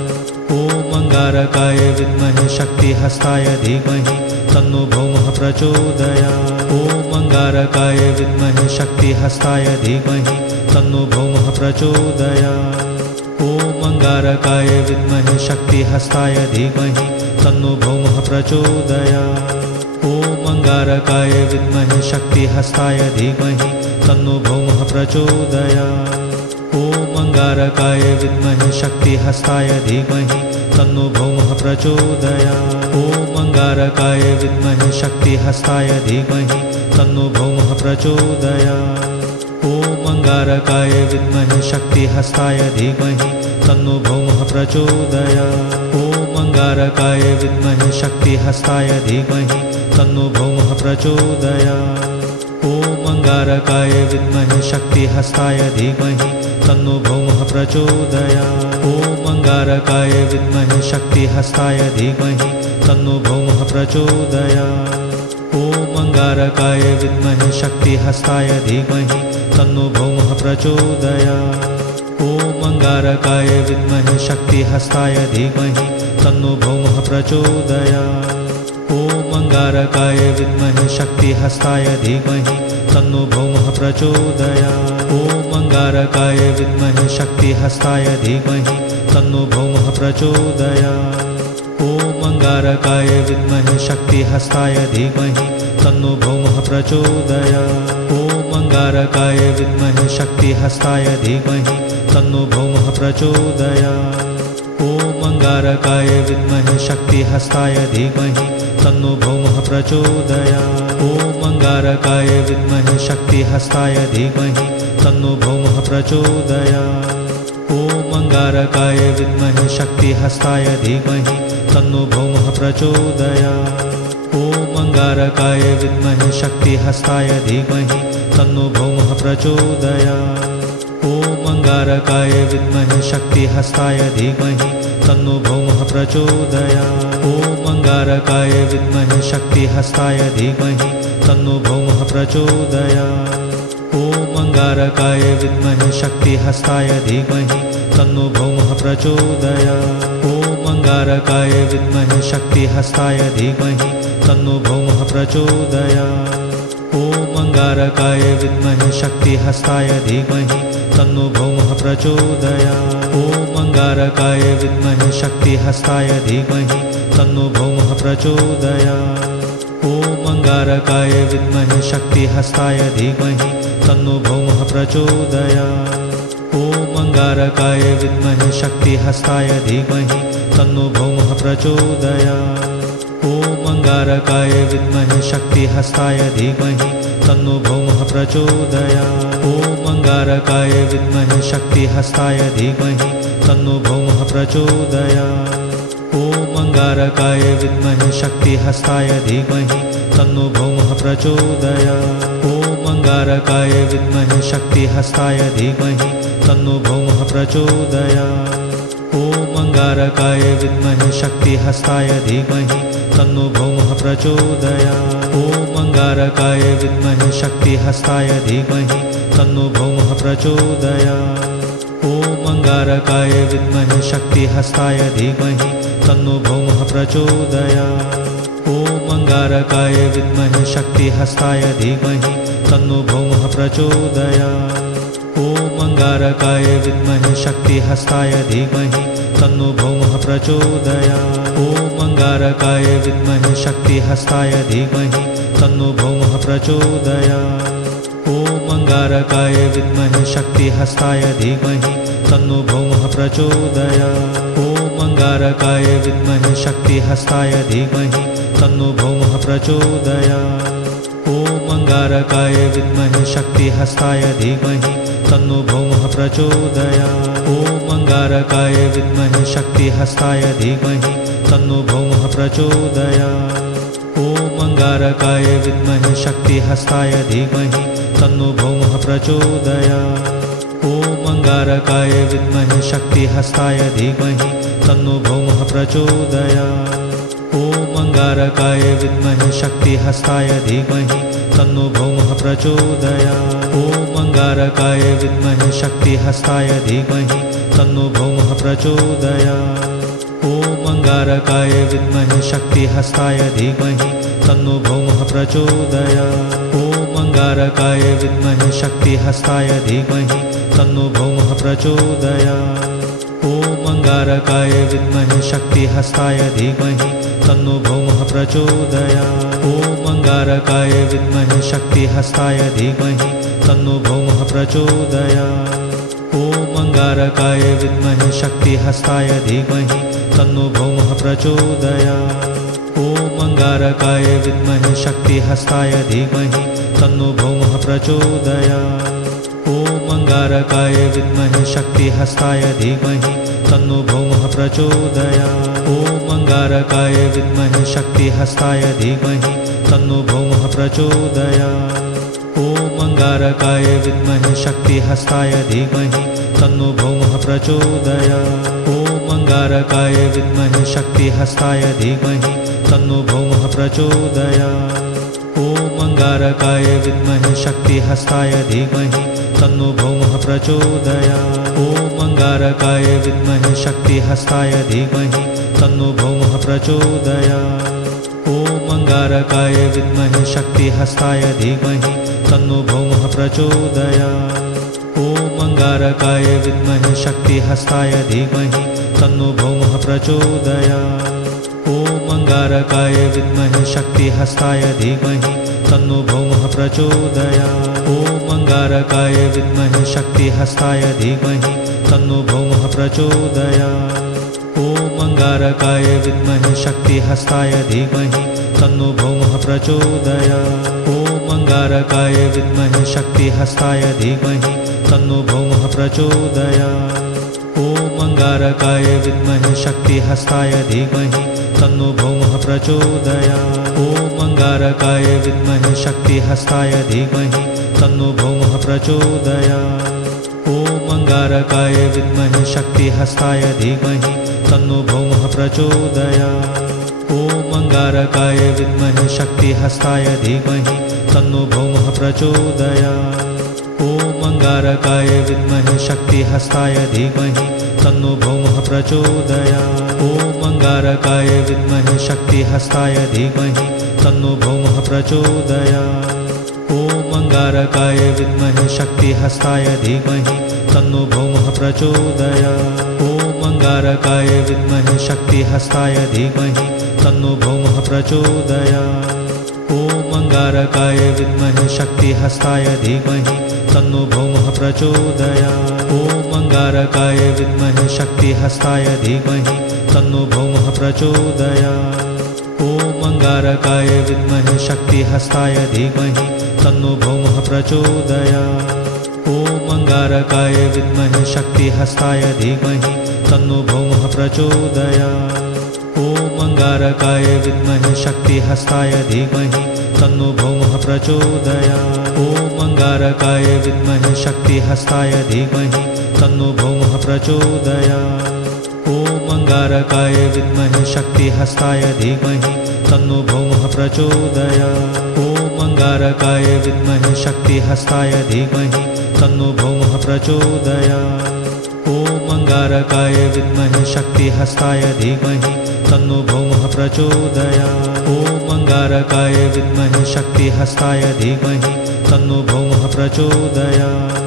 ॐ अंगारकाय विद्महे शक्तिहस्ताय धीमहि तन्नो भौमः प्रचोदयात्। ॐ अंगारकाय विद्महे शक्तिहस्ताय धीमहि तन्नो भौमः प्रचोदयात्। ॐ अंगारकाय विद्महे शक्तिहस्ताय धीमहि तन्नो भौमः प्रचोदयात्। ॐ अंगारकाय विद्महे शक्तिहस्ताय धीमहि तन्नो भौमः प्रचोदयात्। ॐ अंगारकाय विद्महे शक्तिहस्ताय धीमहि तन्नो भौमः प्रचोदयात्। ॐ अंगारकाय विद्महे शक्तिहस्ताय धीमहि तन्नो भौमः प्रचोदयात्। ॐ अंगारकाय विद्महे शक्तिहस्ताय धीमहि तन्नो भौमः प्रचोदयात्। ॐ अंगारकाय विद्महे शक्तिहस्ताय धीमहि तन्नो भौमः प्रचोदयात्। ॐ अंगारकाय विद्महे शक्तिहस्ताय धीमहि तन्नो भौमः प्रचोदयात्। ॐ अंगारकाय विद्महे शक्तिहस्ताय धीमहि तन्नो भौमः प्रचोदयात्। ॐ अंगारकाय विद्महे शक्तिहस्ताय धीमहि तन्नो भौमः प्रचोदयात्। ॐ अंगारकाय विद्महे शक्तिहस्ताय धीमहि तन्नो भौमः प्रचोदयात्। ॐ अंगारकाय विद्महे शक्तिहस्ताय धीमहि तन्नो भौमः प्रचोदयात्। ॐ अंगारकाय विद्महे शक्तिहस्ताय धीमहि तन्नो भौमः प्रचोदयात्। ॐ अंगारकाय विद्महे शक्तिहस्ताय धीमहि तन्नो भौमः प्रचोदयात्। ॐ अंगारकाय विद्महे शक्तिहस्ताय धीमहि तन्नो भौमः प्रचोदयात्। ॐ अंगारकाय विद्महे शक्तिहस्ताय धीमहि तन्नो भौमः प्रचोदयात्। ॐ अंगारकाय विद्महे शक्तिहस्ताय धीमहि तन्नो भौमः प्रचोदयात्। ॐ अंगारकाय विद्महे शक्तिहस्ताय धीमहि तन्नो भौमः प्रचोदयात्। ॐ अंगारकाय विद्महे शक्तिहस्ताय धीमहि तन्नो भौमः प्रचोदयात्। ॐ अंगारकाय विद्महे शक्तिहस्ताय धीमहि तन्नो भौमः प्रचोदयात्। ॐ अंगारकाय विद्महे शक्तिहस्ताय धीमहि तन्नो भौमः प्रचोदयात्। ॐ अंगारकाय विद्महे शक्तिहस्ताय धीमहि तन्नो भौमः प्रचोदयात्। ॐ अंगारकाय विद्महे शक्तिहस्ताय धीमहि तन्नो भौमः प्रचोदयात्। ॐ अंगारकाय विद्महे शक्तिहस्ताय धीमहि तन्नो भौमः प्रचोदयात्। ॐ अंगारकाय विद्महे शक्तिहस्ताय धीमहि तन्नो भौमः प्रचोदयात्। ॐ अंगारकाय विद्महे शक्तिहस्ताय धीमहि तन्नो भौमः प्रचोदयात्। ॐ अंगारकाय विद्महे शक्तिहस्ताय धीमहि तन्नो भौमः प्रचोदयात्। ॐ अंगारकाय विद्महे शक्तिहस्ताय धीमहि तन्नो भौमः प्रचोदयात्। ॐ अंगारकाय विद्महे शक्तिहस्ताय धीमहि तन्नो भौमः प्रचोदयात्। ॐ अंगारकाय विद्महे शक्तिहस्ताय धीमहि तन्नो भौमः प्रचोदयात्। ॐ अंगारकाय विद्महे शक्तिहस्ताय धीमहि तन्नो भौमः प्रचोदयात्। ॐ अंगारकाय विद्महे शक्तिहस्ताय धीमहि तन्नो भौमः प्रचोदयात्। ॐ अंगारकाय विद्महे शक्तिहस्ताय धीमहि तन्नो भौमः प्रचोदयात्। ॐ अंगारकाय विद्महे शक्तिहस्ताय धीमहि तन्नो भौमः प्रचोदयात्। ॐ अंगारकाय विद्महे शक्तिहस्ताय धीमहि तन्नो भौमः प्रचोदयात्। ॐ अंगारकाय विद्महे शक्तिहस्ताय धीमहि तन्नो भौमः प्रचोदयात्। ॐ अंगारकाय विद्महे शक्तिहस्ताय धीमहि तन्नो भौमः प्रचोदयात्। ॐ अंगारकाय विद्महे शक्तिहस्ताय धीमहि तन्नो भौमः प्रचोदयात्। ॐ अंगारकाय विद्महे शक्तिहस्ताय धीमहि तन्नो भौमः प्रचोदयात्। ॐ अंगारकाय विद्महे शक्तिहस्ताय धीमहि तन्नो भौमः प्रचोदयात्। ॐ अंगारकाय विद्महे शक्तिहस्ताय धीमहि तन्नो भौमः प्रचोदयात्। ॐ अंगारकाय विद्महे शक्तिहस्ताय धीमहि तन्नो भौमः प्रचोदयात्। ॐ अंगारकाय विद्महे शक्तिहस्ताय धीमहि तन्नो भौमः प्रचोदयात्। ॐ अंगारकाय विद्महे शक्तिहस्ताय धीमहि तन्नो भौमः प्रचोदयात्। ॐ अंगारकाय विद्महे शक्तिहस्ताय धीमहि तन्नो भौमः प्रचोदयात्। ॐ अंगारकाय विद्महे शक्तिहस्ताय धीमहि तन्नो भौमः प्रचोदयात्। ॐ अंगारकाय विद्महे शक्तिहस्ताय धीमहि तन्नो भौमः प्रचोदयात्। ॐ अंगारकाय विद्महे शक्तिहस्ताय धीमहि तन्नो भौमः प्रचोदयात्। ॐ अंगारकाय विद्महे शक्तिहस्ताय धीमहि तन्नो भौमः प्रचोदयात्। ॐ अंगारकाय विद्महे शक्तिहस्ताय धीमहि तन्नो भौमः प्रचोदयात्। ॐ अंगारकाय विद्महे शक्तिहस्ताय धीमहि तन्नो भौमः प्रचोदयात्। ॐ अंगारकाय विद्महे शक्तिहस्ताय धीमहि तन्नो भौमः प्रचोदयात्। ॐ अंगारकाय विद्महे शक्तिहस्ताय धीमहि तन्नो भौमः प्रचोदयात्। ॐ अंगारकाय विद्महे शक्तिहस्ताय धीमहि तन्नो भौमः प्रचोदयात्। ॐ अंगारकाय विद्महे शक्तिहस्ताय धीमहि तन्नो भौमः प्रचोदयात्। ॐ अंगारकाय विद्महे शक्तिहस्ताय धीमहि तन्नो भौमः प्रचोदयात्। ॐ अंगारकाय विद्महे शक्तिहस्ताय धीमहि तन्नो भौमः प्रचोदयात्। ॐ अंगारकाय विद्महे शक्तिहस्ताय धीमहि तन्नो भौमः प्रचोदयात्। ॐ अंगारकाय विद्महे शक्तिहस्ताय धीमहि तन्नो भौमः प्रचोदयात्। ॐ अंगारकाय विद्महे शक्तिहस्ताय धीमहि तन्नो भौमः प्रचोदयात्। ॐ अंगारकाय विद्महे शक्तिहस्ताय धीमहि तन्नो भौमः प्रचोदयात्। ॐ अंगारकाय विद्महे शक्तिहस्ताय धीमहि तन्नो भौमः प्रचोदयात्। ॐ अंगारकाय विद्महे शक्तिहस्ताय धीमहि तन्नो भौमः प्रचोदयात्। ॐ अंगारकाय विद्महे शक्तिहस्ताय धीमहि तन्नो भौमः प्रचोदयात्। ॐ अंगारकाय विद्महे शक्तिहस्ताय धीमहि तन्नो भौमः प्रचोदयात्। ॐ अंगारकाय विद्महे शक्तिहस्ताय धीमहि तन्नो भौमः प्रचोदयात्। ॐ अंगारकाय विद्महे शक्तिहस्ताय धीमहि तन्नो भौमः प्रचोदयात्। ॐ अंगारकाय विद्महे शक्तिहस्ताय धीमहि तन्नो भौमः प्रचोदयात्। ॐ अंगारकाय विद्महे शक्तिहस्ताय धीमहि तन्नो भौमः प्रचोदयात्। ॐ अंगारकाय विद्महे शक्तिहस्ताय धीमहि तन्नो भौमः प्रचोदयात्। ॐ अंगारकाय विद्महे शक्तिहस्ताय धीमहि तन्नो भौमः प्रचोदयात्। ॐ अंगारकाय विद्महे शक्तिहस्ताय धीमहि तन्नो भौमः प्रचोदयात्। ॐ अंगारकाय विद्महे शक्तिहस्ताय धीमहि तन्नो भौमः प्रचोदयात्। ॐ अंगारकाय विद्महे शक्तिहस्ताय धीमहि तन्नो भौमः प्रचोदयात्। ॐ अंगारकाय विद्महे शक्तिहस्ताय धीमहि तन्नो भौमः प्रचोदयात्। ॐ अंगारकाय विद्महे शक्तिहस्ताय धीमहि तन्नो भौमः प्रचोदयात्। ॐ अंगारकाय विद्महे शक्तिहस्ताय धीमहि तन्नो भौमः प्रचोदयात्। अंगारकाय विद्महे शक्तिहस्ताय धीमहि तन्नो भौमः प्रचोदयात्। ॐ अंगारकाय विद्महे शक्तिहस्ताय धीमहि तन्नो भौमः प्रचोदयात्। ॐ अंगारकाय विद्महे शक्तिहस्ताय धीमहि तन्नो भौमः प्रचोदयात्। ॐ अंगारकाय विद्महे शक्तिहस्ताय धीमहि तन्नो भौमः प्रचोदयात्।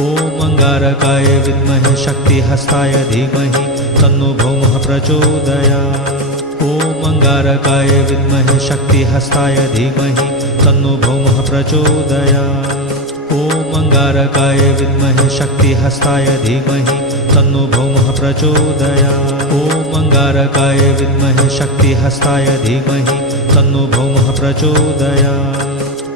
ॐ अंगारकाय विद्महे शक्तिहस्ताय धीमहि तन्नो भौमः प्रचोदयात्। ॐ अंगारकाय विद्महे शक्तिहस्ताय धीमहि तन्नो भौमः प्रचोदयात्। ॐ अंगारकाय विद्महे शक्तिहस्ताय धीमहि तन्नो भौमः प्रचोदयात्। ॐ अंगारकाय विद्महे शक्तिहस्ताय धीमहि तन्नो भौमः प्रचोदयात्।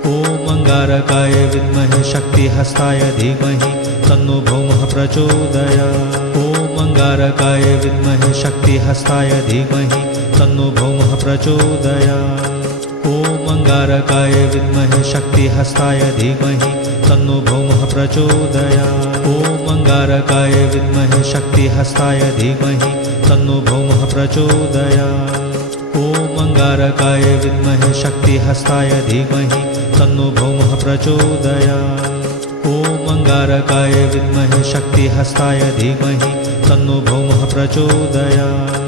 ॐ अंगारकाय विद्महे शक्तिहस्ताय धीमहि तन्नो भौमः प्रचोदयात्। ॐ अंगारकाय विद्महे शक्तिहस्ताय धीमहि तन्नो भौमः प्रचोदयात्। ॐ अंगारकाय विद्महे शक्तिहस्ताय धीमहि तन्नो भौमः प्रचोदयात्। ॐ अंगारकाय विद्महे शक्तिहस्ताय धीमहि तन्नो भौमः प्रचोदयात्। ॐ अंगारकाय विद्महे शक्तिहस्ताय धीमहि तन्नो भौमः प्रचोदयात्। ॐ अंगारकाय विद्महे शक्तिहस्ताय धीमहि तन्नो भौमः प्रचोदयात्।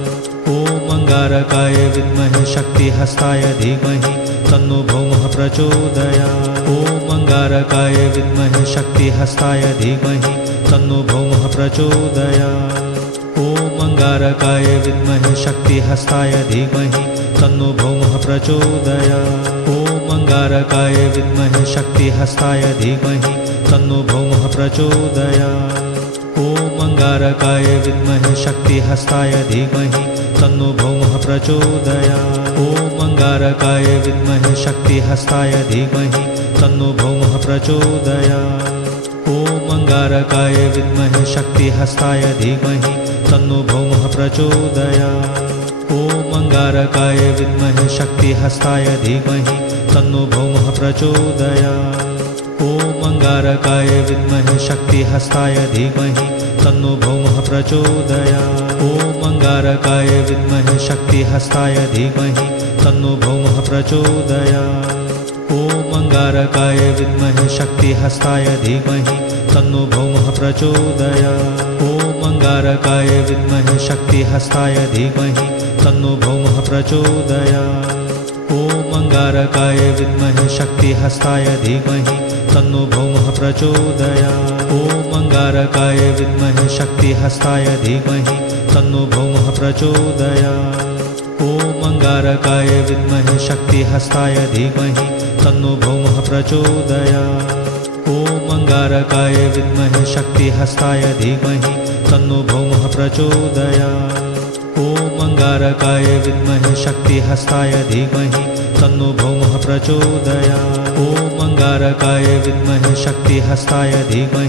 ॐ अंगारकाय विद्महे शक्तिहस्ताय धीमहि तन्नो भौमः प्रचोदयात्। ॐ अंगारकाय विद्महे शक्तिहस्ताय धीमहि तन्नो भौमः प्रचोदयात्। ॐ अंगारकाय विद्महे शक्तिहस्ताय धीमहि तन्नो भौमः प्रचोदयात्। ॐ अंगारकाय विद्महे शक्तिहस्ताय धीमहि तन्नो भौमः प्रचोदयात्। ॐ अंगारकाय विद्महे शक्तिहस्ताय धीमहि तन्नो भौमः प्रचोदयात्। ॐ अंगारकाय विद्महे शक्तिहस्ताय धीमहि तन्नो भौमः प्रचोदयात्। ॐ अंगारकाय विद्महे शक्तिहस्ताय धीमहि तन्नो भौमः प्रचोदयात्। ॐ अंगारकाय विद्महे शक्तिहस्ताय धीमहि तन्नो भौमः प्रचोदयात्। ॐ अंगारकाय विद्महे शक्तिहस्ताय धीमहि तन्नो भौमः प्रचोदयात्। ॐ अंगारकाय विद्महे शक्तिहस्ताय धीमहि तन्नो भौमः प्रचोदयात्। ॐ अंगारकाय विद्महे शक्तिहस्ताय धीमहि तन्नो भौमः प्रचोदयात्। ॐ अंगारकाय विद्महे शक्तिहस्ताय धीमहि तन्नो भौमः प्रचोदयात्। ॐ अंगारकाय विद्महे शक्तिहस्ताय धीमहि तन्नो भौमः प्रचोदयात्। ॐ अंगारकाय विद्महे शक्तिहस्ताय धीमहि तन्नो भौमः प्रचोदयात्। ॐ अंगारकाय विद्महे शक्तिहस्ताय धीमहि तन्नो भौमः प्रचोदयात्। ॐ अंगारकाय विद्महे शक्तिहस्ताय धीमहि तन्नो भौमः प्रचोदयात्। ॐ अंगारकाय विद्महे शक्तिहस्ताय धीमहि तन्नो भौमः प्रचोदयात्। ॐ अंगारकाय विद्महे शक्तिहस्ताय धीमहि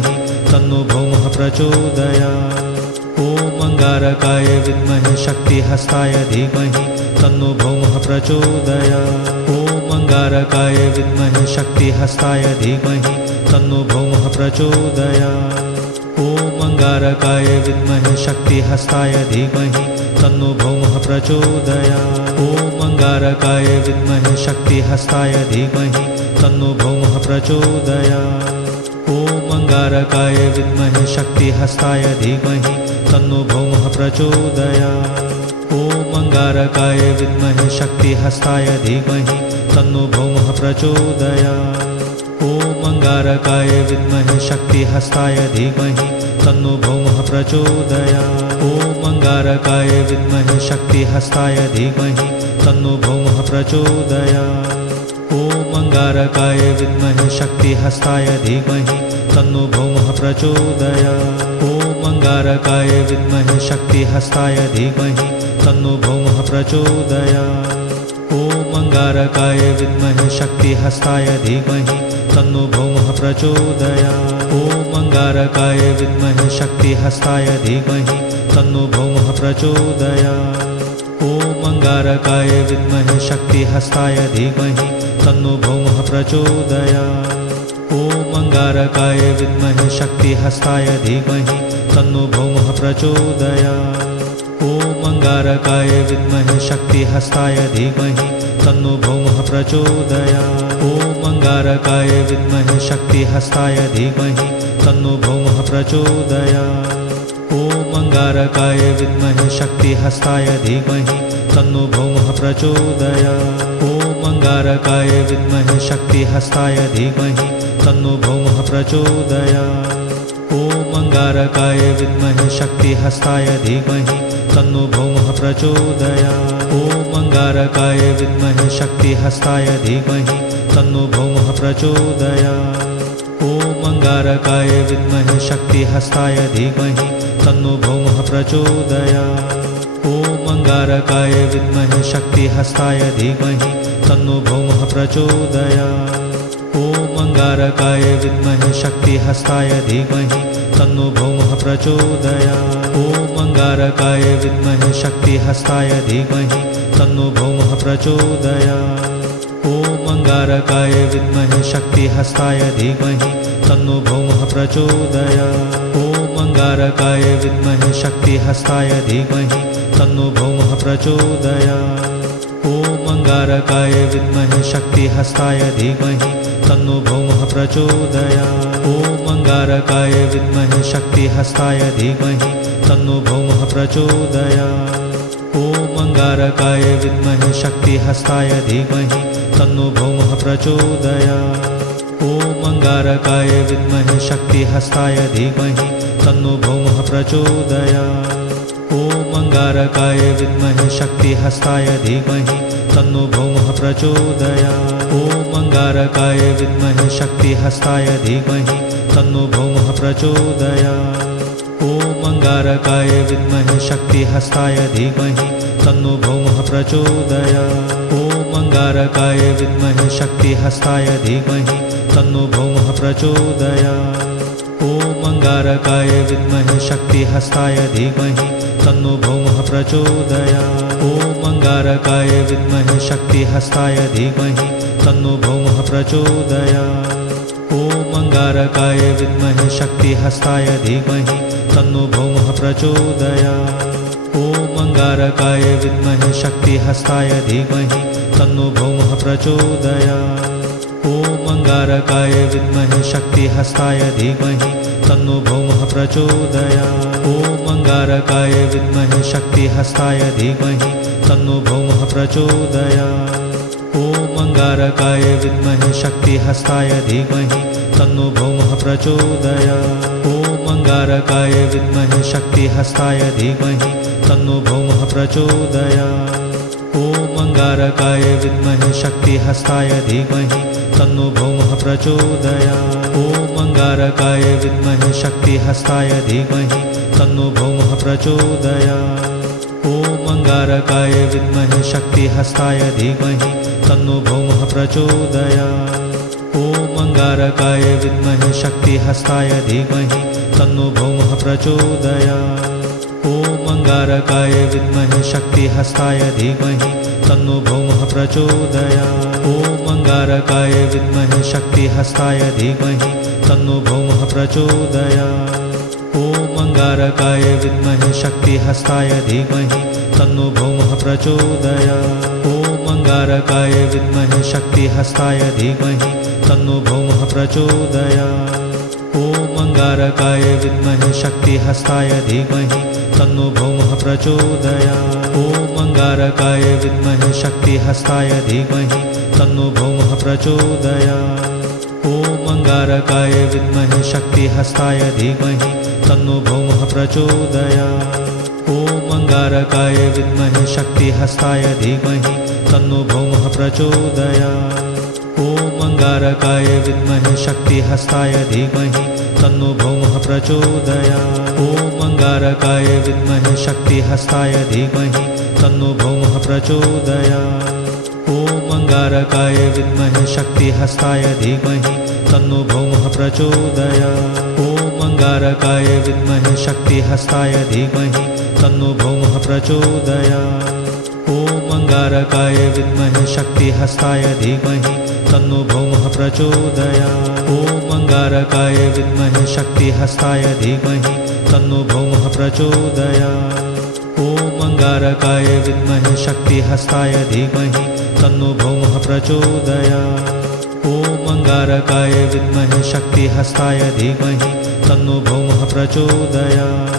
तन्नो भौमः प्रचोदयात्। ॐ अंगारकाय विद्महे शक्तिहस्ताय धीमहि तन्नो भौमः प्रचोदयात्। ॐ अंगारकाय विद्महे शक्तिहस्ताय धीमहि तन्नो भौमः प्रचोदयात्। ॐ अंगारकाय विद्महे शक्तिहस्ताय धीमहि तन्नो भौमः प्रचोदयात्। ॐ अंगारकाय विद्महे शक्तिहस्ताय धीमहि तन्नो भौमः प्रचोदयात्। ॐ अंगारकाय विद्महे शक्तिहस्ताय धीमहि तन्नो भौमः प्रचोदयात्। ॐ अंगारकाय विद्महे शक्तिहस्ताय धीमहि तन्नो भौमः प्रचोदयात्। ॐ अंगारकाय विद्महे शक्तिहस्ताय धीमहि तन्नो भौमः प्रचोदयात्। ॐ अंगारकाय विद्महे शक्तिहस्ताय धीमहि तन्नो भौमः प्रचोदयात्। ॐ अंगारकाय विद्महे शक्तिहस्ताय धीमहि तन्नो भौमः प्रचोदयात्। ॐ अंगारकाय विद्महे शक्तिहस्ताय धीमहि तन्नो भौमः प्रचोदयात्। ॐ अंगारकाय विद्महे शक्तिहस्ताय धीमहि तन्नो भौमः प्रचोदयात्। ॐ अंगारकाय विद्महे शक्तिहस्ताय धीमहि तन्नो भौमः प्रचोदयात्। ॐ अंगारकाय विद्महे शक्तिहस्ताय धीमहि तन्नो भौमः प्रचोदयात्। ॐ अंगारकाय विद्महे शक्तिहस्ताय धीमहि तन्नो भौमः प्रचोदयात्। ॐ अंगारकाय विद्महे शक्तिहस्ताय धीमहि तन्नो भौमः प्रचोदयात्। ॐ अंगारकाय विद्महे शक्तिहस्ताय धीमहि तन्नो भौमः प्रचोदयात्। ॐ अंगारकाय विद्महे शक्तिहस्ताय धीमहि तन्नो भौमः प्रचोदयात्। ॐ अंगारकाय विद्महे शक्तिहस्ताय धीमहि तन्नो भौमः प्रचोदयात्। ॐ अंगारकाय विद्महे शक्तिहस्ताय धीमहि तन्नो भौमः प्रचोदयात्। ॐ अंगारकाय विद्महे शक्तिहस्ताय धीमहि तन्नो भौमः प्रचोदयात्। ॐ अंगारकाय विद्महे शक्तिहस्ताय धीमहि तन्नो भौमः प्रचोदयात्। ॐ अंगारकाय विद्महे शक्तिहस्ताय धीमहि तन्नो भौमः प्रचोदयात्। ॐ अंगारकाय विद्महे शक्तिहस्ताय धीमहि तन्नो भौमः प्रचोदयात्। ॐ अंगारकाय विद्महे शक्तिहस्ताय धीमहि तन्नो भौमः प्रचोदयात्। ॐ अंगारकाय विद्महे शक्तिहस्ताय धीमहि तन्नो भौमः प्रचोदयात्। ॐ अंगारकाय विद्महे शक्तिहस्ताय धीमहि तन्नो भौमः प्रचोदयात्। ॐ अंगारकाय विद्महे शक्तिहस्ताय धीमहि तन्नो भौमः प्रचोदयात्। ॐ अंगारकाय विद्महे शक्तिहस्ताय धीमहि तन्नो भौमः प्रचोदयात्। ॐ अंगारकाय विद्महे शक्तिहस्ताय धीमहि तन्नो भौमः प्रचोदयात्। ॐ अंगारकाय विद्महे शक्तिहस्ताय धीमहि तन्नो भौमः प्रचोदयात्। ॐ अंगारकाय विद्महे शक्तिहस्ताय धीमहि तन्नो भौमः प्रचोदयात्। ॐ अंगारकाय विद्महे शक्तिहस्ताय धीमहि तन्नो भौमः प्रचोदयात्। ॐ अंगारकाय विद्महे शक्तिहस्ताय धीमहि तन्नो भौमः प्रचोदयात्। ॐ अंगारकाय विद्महे शक्तिहस्ताय धीमहि तन्नो भौमः प्रचोदयात्। ॐ अंगारकाय विद्महे शक्तिहस्ताय धीमहि तन्नो भौमः प्रचोदयात्। ॐ अंगारकाय विद्महे शक्तिहस्ताय धीमहि तन्नो भौमः प्रचोदयात्। ॐ अंगारकाय विद्महे शक्तिहस्ताय धीमहि तन्नो भौमः प्रचोदयात्। ॐ अंगारकाय विद्महे शक्तिहस्ताय धीमहि तन्नो भौमः प्रचोदयात्। ॐ अंगारकाय विद्महे शक्तिहस्ताय धीमहि तन्नो भौमः प्रचोदयात्। ॐ अंगारकाय विद्महे शक्तिहस्ताय धीमहि तन्नो भौमः प्रचोदयात्। ॐ अंगारकाय विद्महे शक्तिहस्ताय धीमहि तन्नो भौमः प्रचोदयात्। ॐ अंगारकाय विद्महे शक्तिहस्ताय धीमहि तन्नो भौमः प्रचोदयात्। ॐ अंगारकाय विद्महे शक्तिहस्ताय धीमहि तन्नो भौमः प्रचोदयात्। ॐ अंगारकाय विद्महे शक्तिहस्ताय धीमहि तन्नो भौमः प्रचोदयात्। ॐ अंगारकाय विद्महे शक्तिहस्ताय धीमहि तन्नो भौमः प्रचोदयात्। ॐ अंगारकाय विद्महे शक्तिहस्ताय धीमहि तन्नो भौमः प्रचोदयात्। ॐ अंगारकाय विद्महे शक्तिहस्ताय धीमहि तन्नो भौमः प्रचोदयात्। ॐ अंगारकाय विद्महे शक्तिहस्ताय धीमहि तन्नो भौमः प्रचोदयात्। ॐ अंगारकाय विद्महे शक्तिहस्ताय धीमहि तन्नो भौमः प्रचोदयात्। ॐ अंगारकाय विद्महे शक्तिहस्ताय धीमहि तन्नो भौमः प्रचोदयात्। ॐ अंगारकाय विद्महे शक्तिहस्ताय धीमहि तन्नो भौमः प्रचोदयात्। ॐ अंगारकाय विद्महे शक्तिहस्ताय धीमहि तन्नो भौमः प्रचोदयात्। ॐ अंगारकाय विद्महे शक्तिहस्ताय धीमहि तन्नो भौमः प्रचोदयात्। ॐ अंगारकाय विद्महे शक्तिहस्ताय धीमहि तन्नो भौमः प्रचोदयात्। ॐ अंगारकाय विद्महे शक्तिहस्ताय धीमहि तन्नो भौमः प्रचोदयात्। ॐ अंगारकाय विद्महे शक्तिहस्ताय धीमहि तन्नो भौमः प्रचोदयात्। ॐ अंगारकाय विद्महे शक्तिहस्ताय धीमहि तन्नो भौमः प्रचोदयात्। ॐ अंगारकाय विद्महे शक्तिहस्ताय धीमहि तन्नो भौमः प्रचोदयात्। ॐ अंगारकाय विद्महे शक्तिहस्ताय धीमहि तन्नो भौमः प्रचोदयात्। ॐ अंगारकाय विद्महे शक्तिहस्ताय धीमहि तन्नो भौमः प्रचोदयात्। ॐ अंगारकाय विद्महे शक्तिहस्ताय धीमहि तन्नो भौमः प्रचोदयात्। ॐ अंगारकाय विद्महे शक्तिहस्ताय धीमहि तन्नो भौमः प्रचोदयात्।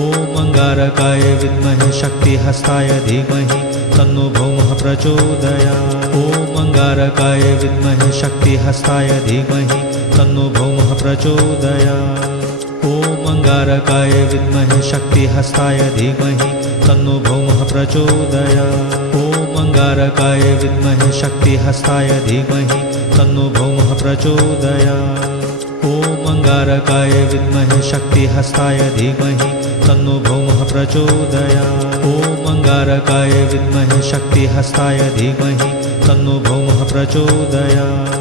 ॐ अंगारकाय विद्महे शक्तिहस्ताय धीमहि तन्नो भौमः प्रचोदयात्। ॐ अंगारकाय विद्महे शक्तिहस्ताय धीमहि तन्नो भौमः प्रचोदयात्। ॐ अंगारकाय विद्महे शक्तिहस्ताय धीमहि तन्नो भौमः प्रचोदयात्। ॐ अंगारकाय विद्महे शक्तिहस्ताय धीमहि तन्नो भौमः प्रचोदयात्। ॐ अंगारकाय विद्महे शक्तिहस्ताय धीमहि तन्नो भौमः प्रचोदयात्। ॐ अंगारकाय विद्महे शक्तिहस्ताय धीमहि तन्नो भौमः प्रचोदयात्।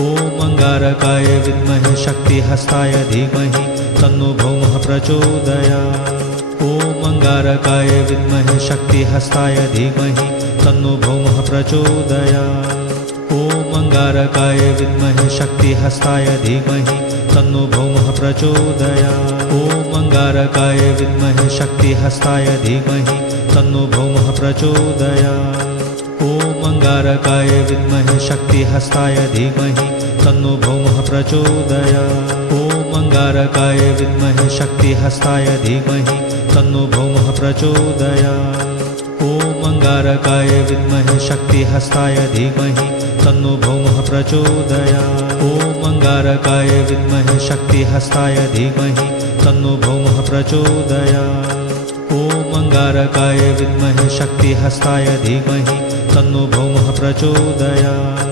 ॐ अंगारकाय विद्महे शक्तिहस्ताय धीमहि तन्नो भौमः प्रचोदयात्। ॐ अंगारकाय विद्महे शक्तिहस्ताय धीमहि तन्नो भौमः प्रचोदयात्। ॐ अंगारकाय विद्महे शक्तिहस्ताय धीमहि तन्नो भौमः प्रचोदयात्। ॐ अंगारकाय विद्महे शक्तिहस्ताय धीमहि तन्नो भौमः प्रचोदयात्। ॐ अंगारकाय विद्महे शक्तिहस्ताय धीमहि तन्नो भौमः प्रचोदयात्। ॐ अंगारकाय विद्महे शक्तिहस्ताय धीमहि तन्नो भौमः प्रचोदयात्। ॐ अंगारकाय विद्महे शक्तिहस्ताय धीमहि तन्नो भौमः प्रचोदयात्। ॐ अंगारकाय विद्महे शक्तिहस्ताय धीमहि तन्नो भौमः प्रचोदयात्। ॐ अंगारकाय विद्महे शक्तिहस्ताय धीमहि तन्नो भौमः प्रचोदयात्।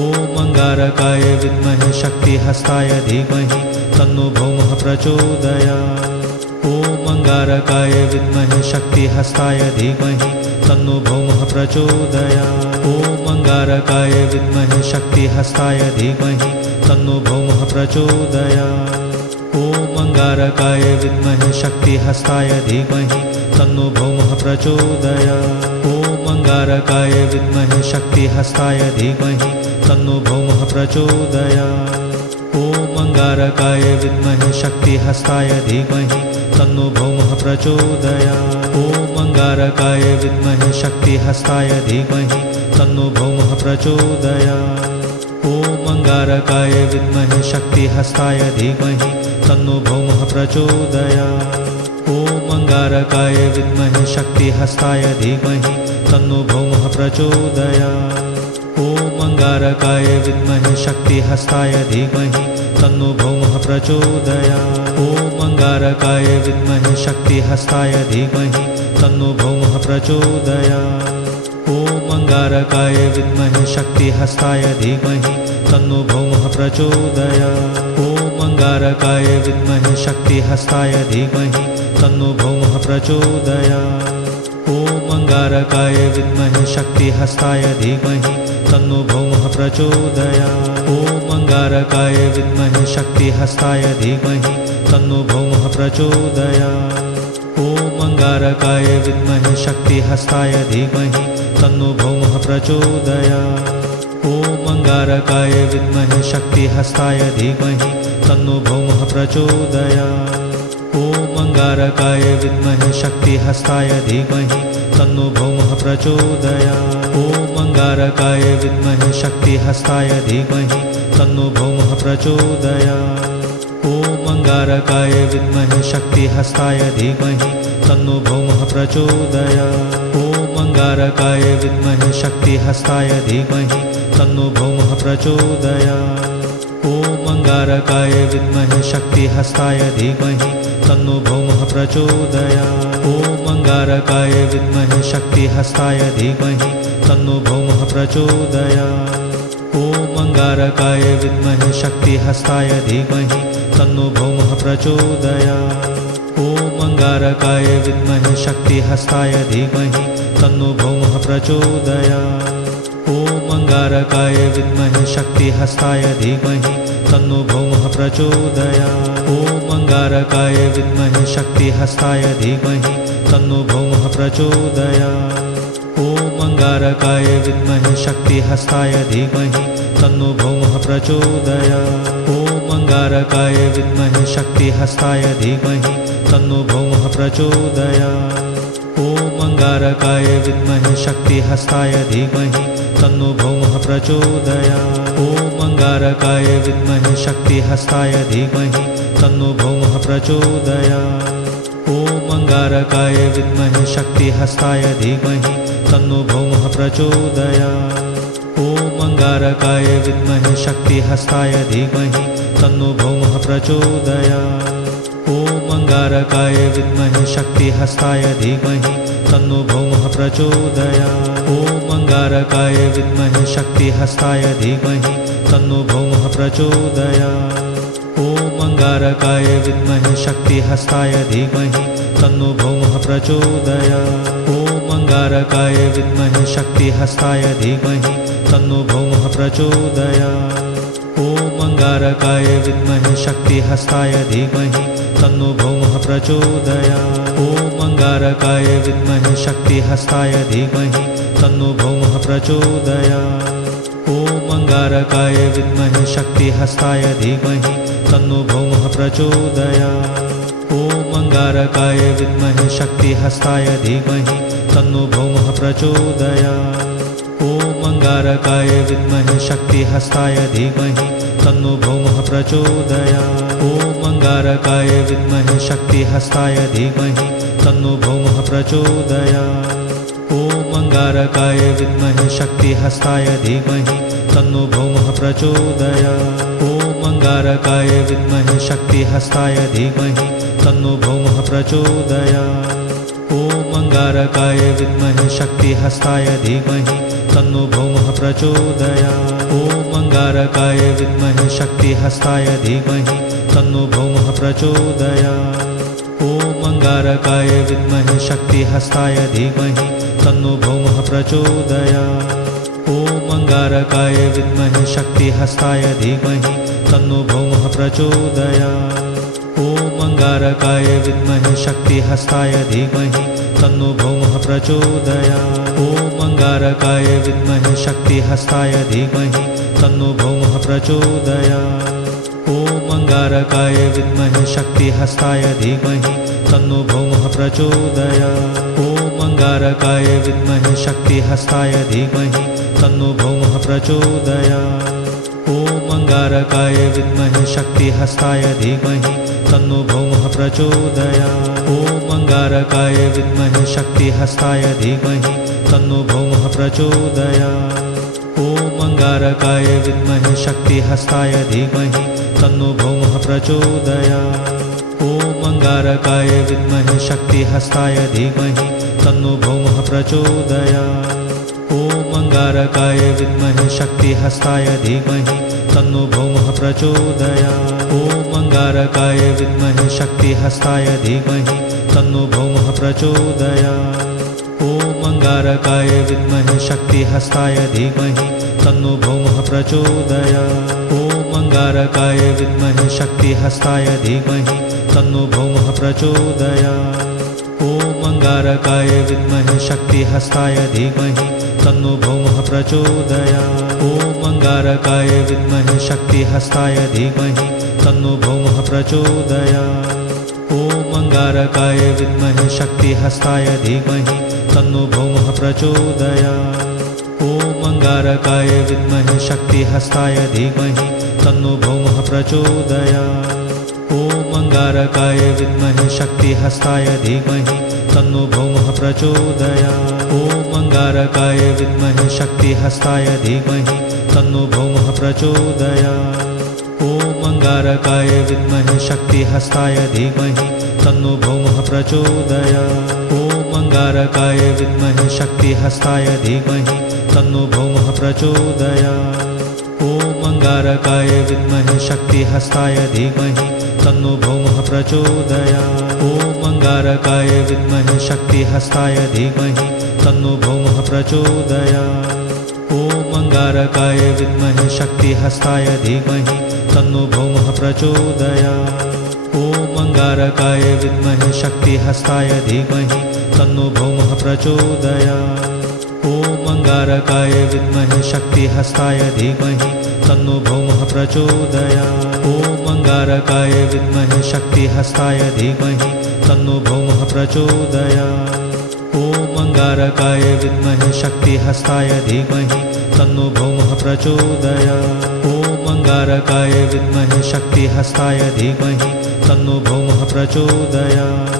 ॐ अंगारकाय विद्महे शक्तिहस्ताय धीमहि तन्नो भौमः प्रचोदयात्। ॐ अंगारकाय विद्महे शक्तिहस्ताय धीमहि तन्नो भौमः प्रचोदयात्। ॐ अंगारकाय विद्महे शक्तिहस्ताय धीमहि तन्नो भौमः प्रचोदयात्। ॐ अंगारकाय विद्महे शक्तिहस्ताय धीमहि तन्नो भौमः प्रचोदयात्। ॐ अंगारकाय विद्महे शक्तिहस्ताय धीमहि तन्नो भौमः प्रचोदयात्। ॐ अंगारकाय विद्महे शक्तिहस्ताय धीमहि तन्नो भौमः प्रचोदयात्। ॐ अंगारकाय विद्महे शक्तिहस्ताय धीमहि तन्नो भौमः प्रचोदयात्। ॐ अंगारकाय विद्महे शक्तिहस्ताय धीमहि तन्नो भौमः प्रचोदयात्। ॐ अंगारकाय विद्महे शक्तिहस्ताय धीमहि तन्नो भौमः प्रचोदयात्। ॐ अंगारकाय विद्महे शक्तिहस्ताय धीमहि तन्नो भौमः प्रचोदयात्। ॐ अंगारकाय विद्महे शक्तिहस्ताय धीमहि तन्नो भौमः प्रचोदयात्। ॐ अंगारकाय विद्महे शक्तिहस्ताय धीमहि तन्नो भौमः प्रचोदयात्। ॐ अंगारकाय विद्महे शक्तिहस्ताय धीमहि तन्नो भौमः प्रचोदयात्। ॐ अंगारकाय विद्महे शक्तिहस्ताय धीमहि तन्नो भौमः प्रचोदयात्। ॐ अंगारकाय विद्महे शक्तिहस्ताय धीमहि तन्नो भौमः प्रचोदयात्। ॐ अंगारकाय विद्महे शक्तिहस्ताय धीमहि तन्नो भौमः प्रचोदयात्। ॐ अंगारकाय विद्महे शक्तिहस्ताय धीमहि तन्नो भौमः प्रचोदयात्। ॐ अंगारकाय विद्महे शक्तिहस्ताय धीमहि तन्नो भौमः प्रचोदयात्। ॐ अंगारकाय विद्महे शक्तिहस्ताय धीमहि तन्नो भौमः प्रचोदयात्। ॐ अंगारकाय विद्महे शक्तिहस्ताय धीमहि तन्नो भौमः प्रचोदयात्। ॐ अंगारकाय विद्महे शक्तिहस्ताय धीमहि तन्नो भौमः प्रचोदयात्। ॐ अंगारकाय विद्महे शक्तिहस्ताय धीमहि तन्नो भौमः प्रचोदयात्। ॐ अंगारकाय विद्महे शक्तिहस्ताय धीमहि तन्नो भौमः प्रचोदयात्। ॐ अंगारकाय विद्महे शक्तिहस्ताय धीमहि तन्नो भौमः प्रचोदयात्। ॐ अंगारकाय विद्महे शक्तिहस्ताय धीमहि तन्नो भौमः प्रचोदयात्। ॐ अंगारकाय विद्महे शक्तिहस्ताय धीमहि तन्नो भौमः प्रचोदयात्। ॐ अंगारकाय विद्महे शक्तिहस्ताय धीमहि तन्नो भौमः प्रचोदयात्। ॐ अंगारकाय विद्महे शक्तिहस्ताय धीमहि तन्नो भौमः प्रचोदयात्। ॐ अंगारकाय विद्महे शक्तिहस्ताय धीमहि तन्नो भौमः प्रचोदयात्। ॐ अंगारकाय विद्महे शक्तिहस्ताय धीमहि तन्नो भौमः प्रचोदयात्। ॐ अंगारकाय विद्महे शक्तिहस्ताय धीमहि तन्नो भौमः प्रचोदयात्। ॐ अंगारकाय विद्महे शक्तिहस्ताय धीमहि तन्नो भौमः प्रचोदयात्। ॐ अंगारकाय विद्महे शक्तिहस्ताय धीमहि तन्नो भौमः प्रचोदयात्। ॐ अंगारकाय विद्महे शक्तिहस्ताय धीमहि तन्नो भौमः प्रचोदयात्। ॐ अंगारकाय विद्महे शक्तिहस्ताय धीमहि तन्नो भौमः प्रचोदयात्। ॐ अंगारकाय विद्महे शक्तिहस्ताय धीमहि तन्नो भौमः प्रचोदयात्। ॐ अंगारकाय विद्महे शक्तिहस्ताय धीमहि तन्नो भौमः प्रचोदयात्। ॐ अंगारकाय विद्महे शक्तिहस्ताय धीमहि तन्नो भौमः प्रचोदयात्। ॐ अंगारकाय विद्महे शक्तिहस्ताय धीमहि तन्नो भौमः प्रचोदयात्। ॐ अंगारकाय विद्महे शक्तिहस्ताय धीमहि तन्नो भौमः प्रचोदयात्। ॐ अंगारकाय विद्महे शक्तिहस्ताय धीमहि तन्नो भौमः प्रचोदयात्। ॐ अंगारकाय विद्महे शक्तिहस्ताय धीमहि तन्नो भौमः प्रचोदयात्। ॐ अंगारकाय विद्महे शक्तिहस्ताय धीमहि तन्नो भौमः प्रचोदयात्। ॐ अंगारकाय विद्महे शक्तिहस्ताय धीमहि तन्नो भौमः प्रचोदयात्। ॐ अंगारकाय विद्महे शक्तिहस्ताय धीमहि तन्नो भौमः प्रचोदयात्। ॐ अंगारकाय विद्महे शक्तिहस्ताय धीमहि तन्नो भौमः प्रचोदयात्। ॐ अंगारकाय विद्महे शक्तिहस्ताय धीमहि तन्नो भौमः प्रचोदयात्। ॐ अंगारकाय विद्महे शक्तिहस्ताय धीमहि तन्नो भौमः प्रचोदयात्। ॐ अंगारकाय विद्महे शक्तिहस्ताय धीमहि तन्नो भौमः प्रचोदयात्। ॐ अंगारकाय विद्महे शक्तिहस्ताय धीमहि तन्नो भौमः प्रचोदयात्। ॐ अंगारकाय विद्महे शक्तिहस्ताय धीमहि तन्नो भौमः प्रचोदयात्। ॐ अंगारकाय विद्महे शक्तिहस्ताय धीमहि तन्नो भौमः प्रचोदयात्। ॐ अंगारकाय विद्महे शक्तिहस्ताय धीमहि तन्नो भौमः प्रचोदयात्। ॐ अंगारकाय विद्महे शक्तिहस्ताय धीमहि तन्नो भौमः प्रचोदयात्। ॐ अंगारकाय विद्महे शक्तिहस्ताय धीमहि तन्नो भौमः प्रचोदयात्। ॐ अंगारकाय विद्महे शक्तिहस्ताय धीमहि तन्नो भौमः प्रचोदयात्। ॐ अंगारकाय विद्महे शक्तिहस्ताय धीमहि तन्नो भौमः प्रचोदयात्। ॐ अंगारकाय विद्महे शक्तिहस्ताय धीमहि तन्नो भौमः प्रचोदयात्। ॐ अंगारकाय विद्महे शक्तिहस्ताय धीमहि तन्नो भौमः प्रचोदयात्। ॐ अंगारकाय विद्महे शक्तिहस्ताय धीमहि तन्नो भौमः प्रचोदयात्। ॐ अंगारकाय विद्महे शक्तिहस्ताय धीमहि तन्नो भौमः प्रचोदयात्। ॐ अंगारकाय विद्महे शक्तिहस्ताय धीमहि तन्नो भौमः प्रचोदयात्। ॐ अंगारकाय विद्महे शक्तिहस्ताय धीमहि तन्नो भौमः प्रचोदयात्। ॐ अंगारकाय विद्महे शक्तिहस्ताय धीमहि तन्नो भौमः प्रचोदयात्। ॐ अंगारकाय विद्महे शक्तिहस्ताय धीमहि तन्नो भौमः प्रचोदयात्। ॐ अंगारकाय विद्महे शक्तिहस्ताय धीमहि तन्नो भौमः प्रचोदयात्। ॐ अंगारकाय विद्महे शक्तिहस्ताय धीमहि तन्नो भौमः प्रचोदयात्। ॐ अंगारकाय विद्महे शक्तिहस्ताय धीमहि तन्नो भौमः प्रचोदयात्। ॐ अंगारकाय विद्महे शक्तिहस्ताय धीमहि तन्नो भौमः प्रचोदयात्। ॐ अंगारकाय विद्महे शक्तिहस्ताय धीमहि तन्नो भौमः प्रचोदयात्। ॐ अंगारकाय विद्महे शक्तिहस्ताय धीमहि तन्नो भौमः प्रचोदयात्। ॐ अंगारकाय विद्महे शक्तिहस्ताय धीमहि तन्नो भौमः प्रचोदयात्। ॐ अंगारकाय विद्महे शक्तिहस्ताय धीमहि तन्नो भौमः प्रचोदयात्। ॐ अंगारकाय विद्महे शक्तिहस्ताय धीमहि तन्नो भौमः प्रचोदयात्। ॐ अंगारकाय विद्महे शक्तिहस्ताय धीमहि तन्नो भौमः प्रचोदयात्। ॐ अंगारकाय विद्महे शक्तिहस्ताय धीमहि तन्नो भौमः प्रचोदयात्। ॐ अंगारकाय विद्महे शक्तिहस्ताय धीमहि तन्नो भौमः प्रचोदयात्।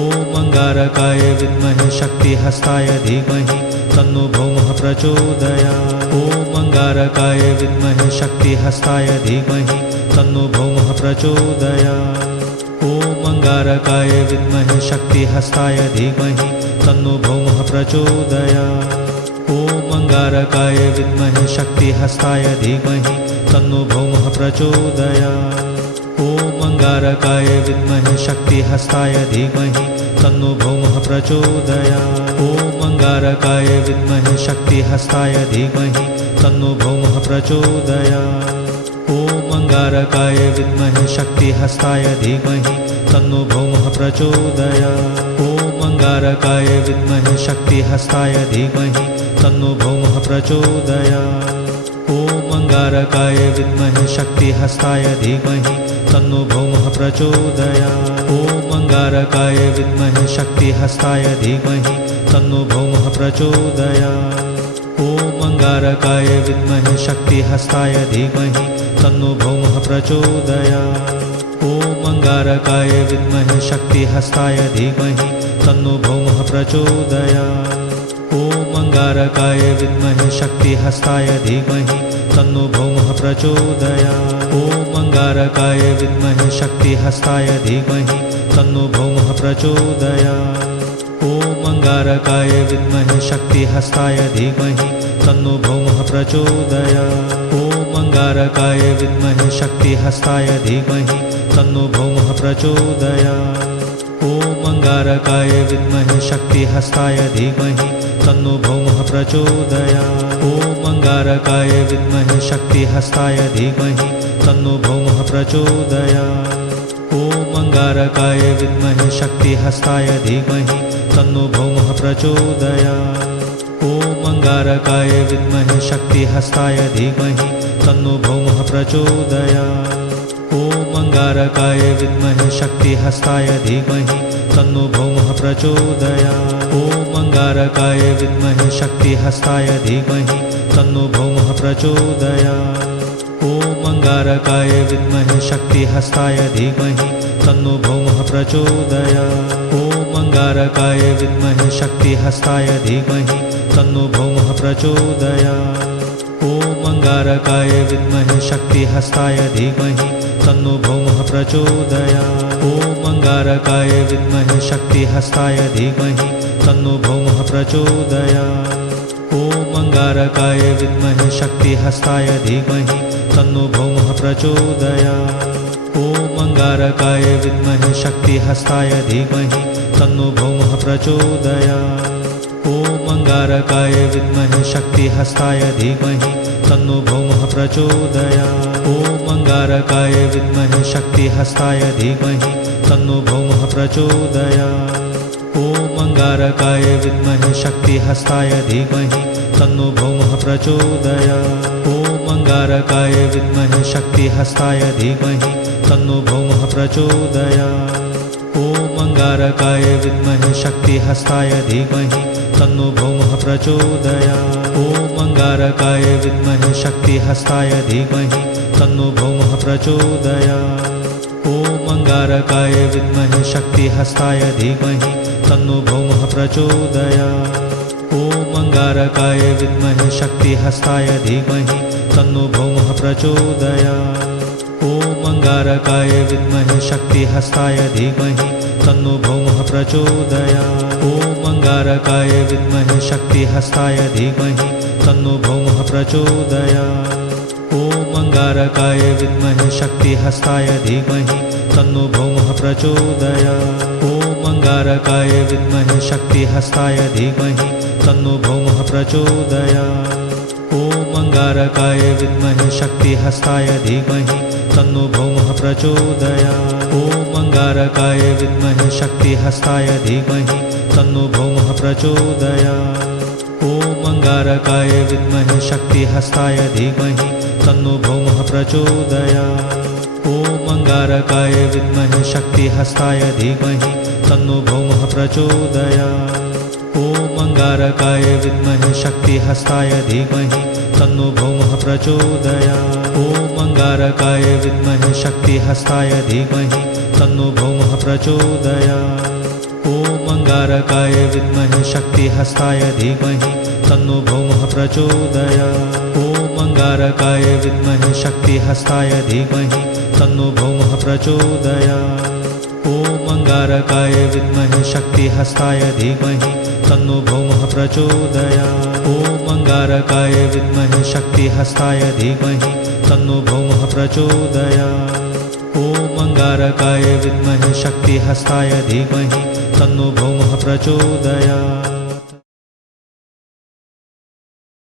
ॐ अंगारकाय विद्महे शक्तिहस्ताय धीमहि तन्नो भौमः प्रचोदयात्। ॐ अंगारकाय विद्महे शक्तिहस्ताय धीमहि तन्नो भौमः प्रचोदयात्। ॐ अंगारकाय विद्महे शक्तिहस्ताय धीमहि तन्नो भौमः प्रचोदयात्। ॐ अंगारकाय विद्महे शक्तिहस्ताय धीमहि तन्नो भौमः प्रचोदयात्। ॐ अंगारकाय विद्महे शक्तिहस्ताय धीमहि तन्नो भौमः प्रचोदयात्। ॐ अंगारकाय विद्महे शक्तिहस्ताय धीमहि तन्नो भौमः प्रचोदयात्। ॐ अंगारकाय विद्महे शक्तिहस्ताय धीमहि तन्नो भौमः प्रचोदयात्। ॐ अंगारकाय विद्महे शक्तिहस्ताय धीमहि तन्नो भौमः प्रचोदयात्। ॐ अंगारकाय विद्महे शक्तिहस्ताय धीमहि तन्नो भौमः प्रचोदयात्। ॐ अंगारकाय विद्महे शक्तिहस्ताय धीमहि तन्नो भौमः प्रचोदयात्। ॐ अंगारकाय विद्महे शक्तिहस्ताय धीमहि तन्नो भौमः प्रचोदयात्। ॐ अंगारकाय विद्महे शक्तिहस्ताय धीमहि तन्नो भौमः प्रचोदयात्। ॐ अंगारकाय विद्महे शक्तिहस्ताय धीमहि तन्नो भौमः प्रचोदयात्। ॐ अंगारकाय विद्महे शक्तिहस्ताय धीमहि तन्नो भौमः प्रचोदयात्। ॐ अंगारकाय विद्महे शक्तिहस्ताय धीमहि तन्नो भौमः प्रचोदयात्। ॐ अंगारकाय विद्महे शक्तिहस्ताय धीमहि तन्नो भौमः प्रचोदयात्। ॐ अंगारकाय विद्महे शक्तिहस्ताय धीमहि तन्नो भौमः प्रचोदयात्। ॐ अंगारकाय विद्महे शक्तिहस्ताय धीमहि तन्नो भौमः प्रचोदयात्। ॐ अंगारकाय विद्महे शक्तिहस्ताय धीमहि तन्नो भौमः प्रचोदयात्। ॐ अंगारकाय विद्महे शक्तिहस्ताय धीमहि तन्नो भौमः प्रचोदयात्। ॐ अंगारकाय विद्महे शक्तिहस्ताय धीमहि तन्नो भौमः प्रचोदयात्। ॐ अंगारकाय विद्महे शक्तिहस्ताय धीमहि तन्नो भौमः प्रचोदयात्। ॐ अंगारकाय विद्महे शक्तिहस्ताय धीमहि तन्नो भौमः प्रचोदयात्। ॐ अंगारकाय विद्महे शक्तिहस्ताय धीमहि तन्नो भौमः प्रचोदयात्। ॐ अंगारकाय विद्महे शक्तिहस्ताय धीमहि तन्नो भौमः प्रचोदयात्। ॐ अंगारकाय विद्महे शक्तिहस्ताय धीमहि तन्नो भौमः प्रचोदयात्। ॐ अंगारकाय विद्महे शक्तिहस्ताय धीमहि तन्नो भौमः प्रचोदयात्। ॐ अंगारकाय विद्महे शक्तिहस्ताय धीमहि तन्नो भौमः प्रचोदयात्। ॐ अंगारकाय विद्महे शक्तिहस्ताय धीमहि तन्नो भौमः प्रचोदयात्। ॐ अंगारकाय विद्महे शक्तिहस्ताय धीमहि तन्नो भौमः प्रचोदयात्। ॐ अंगारकाय विद्महे शक्तिहस्ताय धीमहि तन्नो भौमः प्रचोदयात्। ॐ अंगारकाय विद्महे शक्तिहस्ताय धीमहि तन्नो भौमः प्रचोदयात्। ॐ अंगारकाय विद्महे शक्तिहस्ताय धीमहि तन्नो भौमः प्रचोदयात्। ॐ अंगारकाय विद्महे शक्तिहस्ताय धीमहि तन्नो भौमः प्रचोदयात्। ॐ अंगारकाय विद्महे शक्तिहस्ताय धीमहि तन्नो भौमः प्रचोदयात्। ॐ अंगारकाय विद्महे शक्तिहस्ताय धीमहि तन्नो भौमः प्रचोदयात्। ॐ अंगारकाय विद्महे शक्तिहस्ताय धीमहि तन्नो भौमः प्रचोदयात्। ॐ अंगारकाय विद्महे शक्तिहस्ताय धीमहि तन्नो भौमः प्रचोदयात्। ॐ अंगारकाय विद्महे शक्तिहस्ताय धीमहि तन्नो भौमः प्रचोदयात्। ॐ अंगारकाय विद्महे शक्तिहस्ताय धीमहि तन्नो भौमः प्रचोदयात्। ॐ अंगारकाय विद्महे शक्तिहस्ताय धीमहि तन्नो भौमः प्रचोदयात्। ॐ अंगारकाय विद्महे शक्तिहस्ताय धीमहि तन्नो भौमः प्रचोदयात्। ॐ अंगारकाय विद्महे शक्तिहस्ताय धीमहि तन्नो भौमः प्रचोदयात्। ॐ अंगारकाय विद्महे शक्तिहस्ताय धीमहि तन्नो भौमः प्रचोदयात्। ॐ ॐ अंगारकाय विद्महे शक्तिहस्ताय धीमहि तन्नो भौमः प्रचोदयात् ॐ अंगारकाय विद्महे शक्तिहस्ताय धीमहि तन्नो भौमः प्रचोदयात् ॐ अंगारकाय विद्महे शक्तिहस्ताय धीमहि तन्नो भौमः प्रचोदयात् ॐ अंगारकाय विद्महे शक्तिहस्ताय धीमहि तन्नो भौमः प्रचोदयात् ॐ अंगारकाय विद्महे शक्तिहस्ताय धीमहि तन्नो भौमः प्रचोदयात् ॐ अंगारकाय विद्महे शक्तिहस्ताय धीमहि तन्नो भौमः प्रचोदयात् ॐ अंगारकाय विद्महे शक्तिहस्ताय धीमहि तन्नो भौमः प्रचोदयात्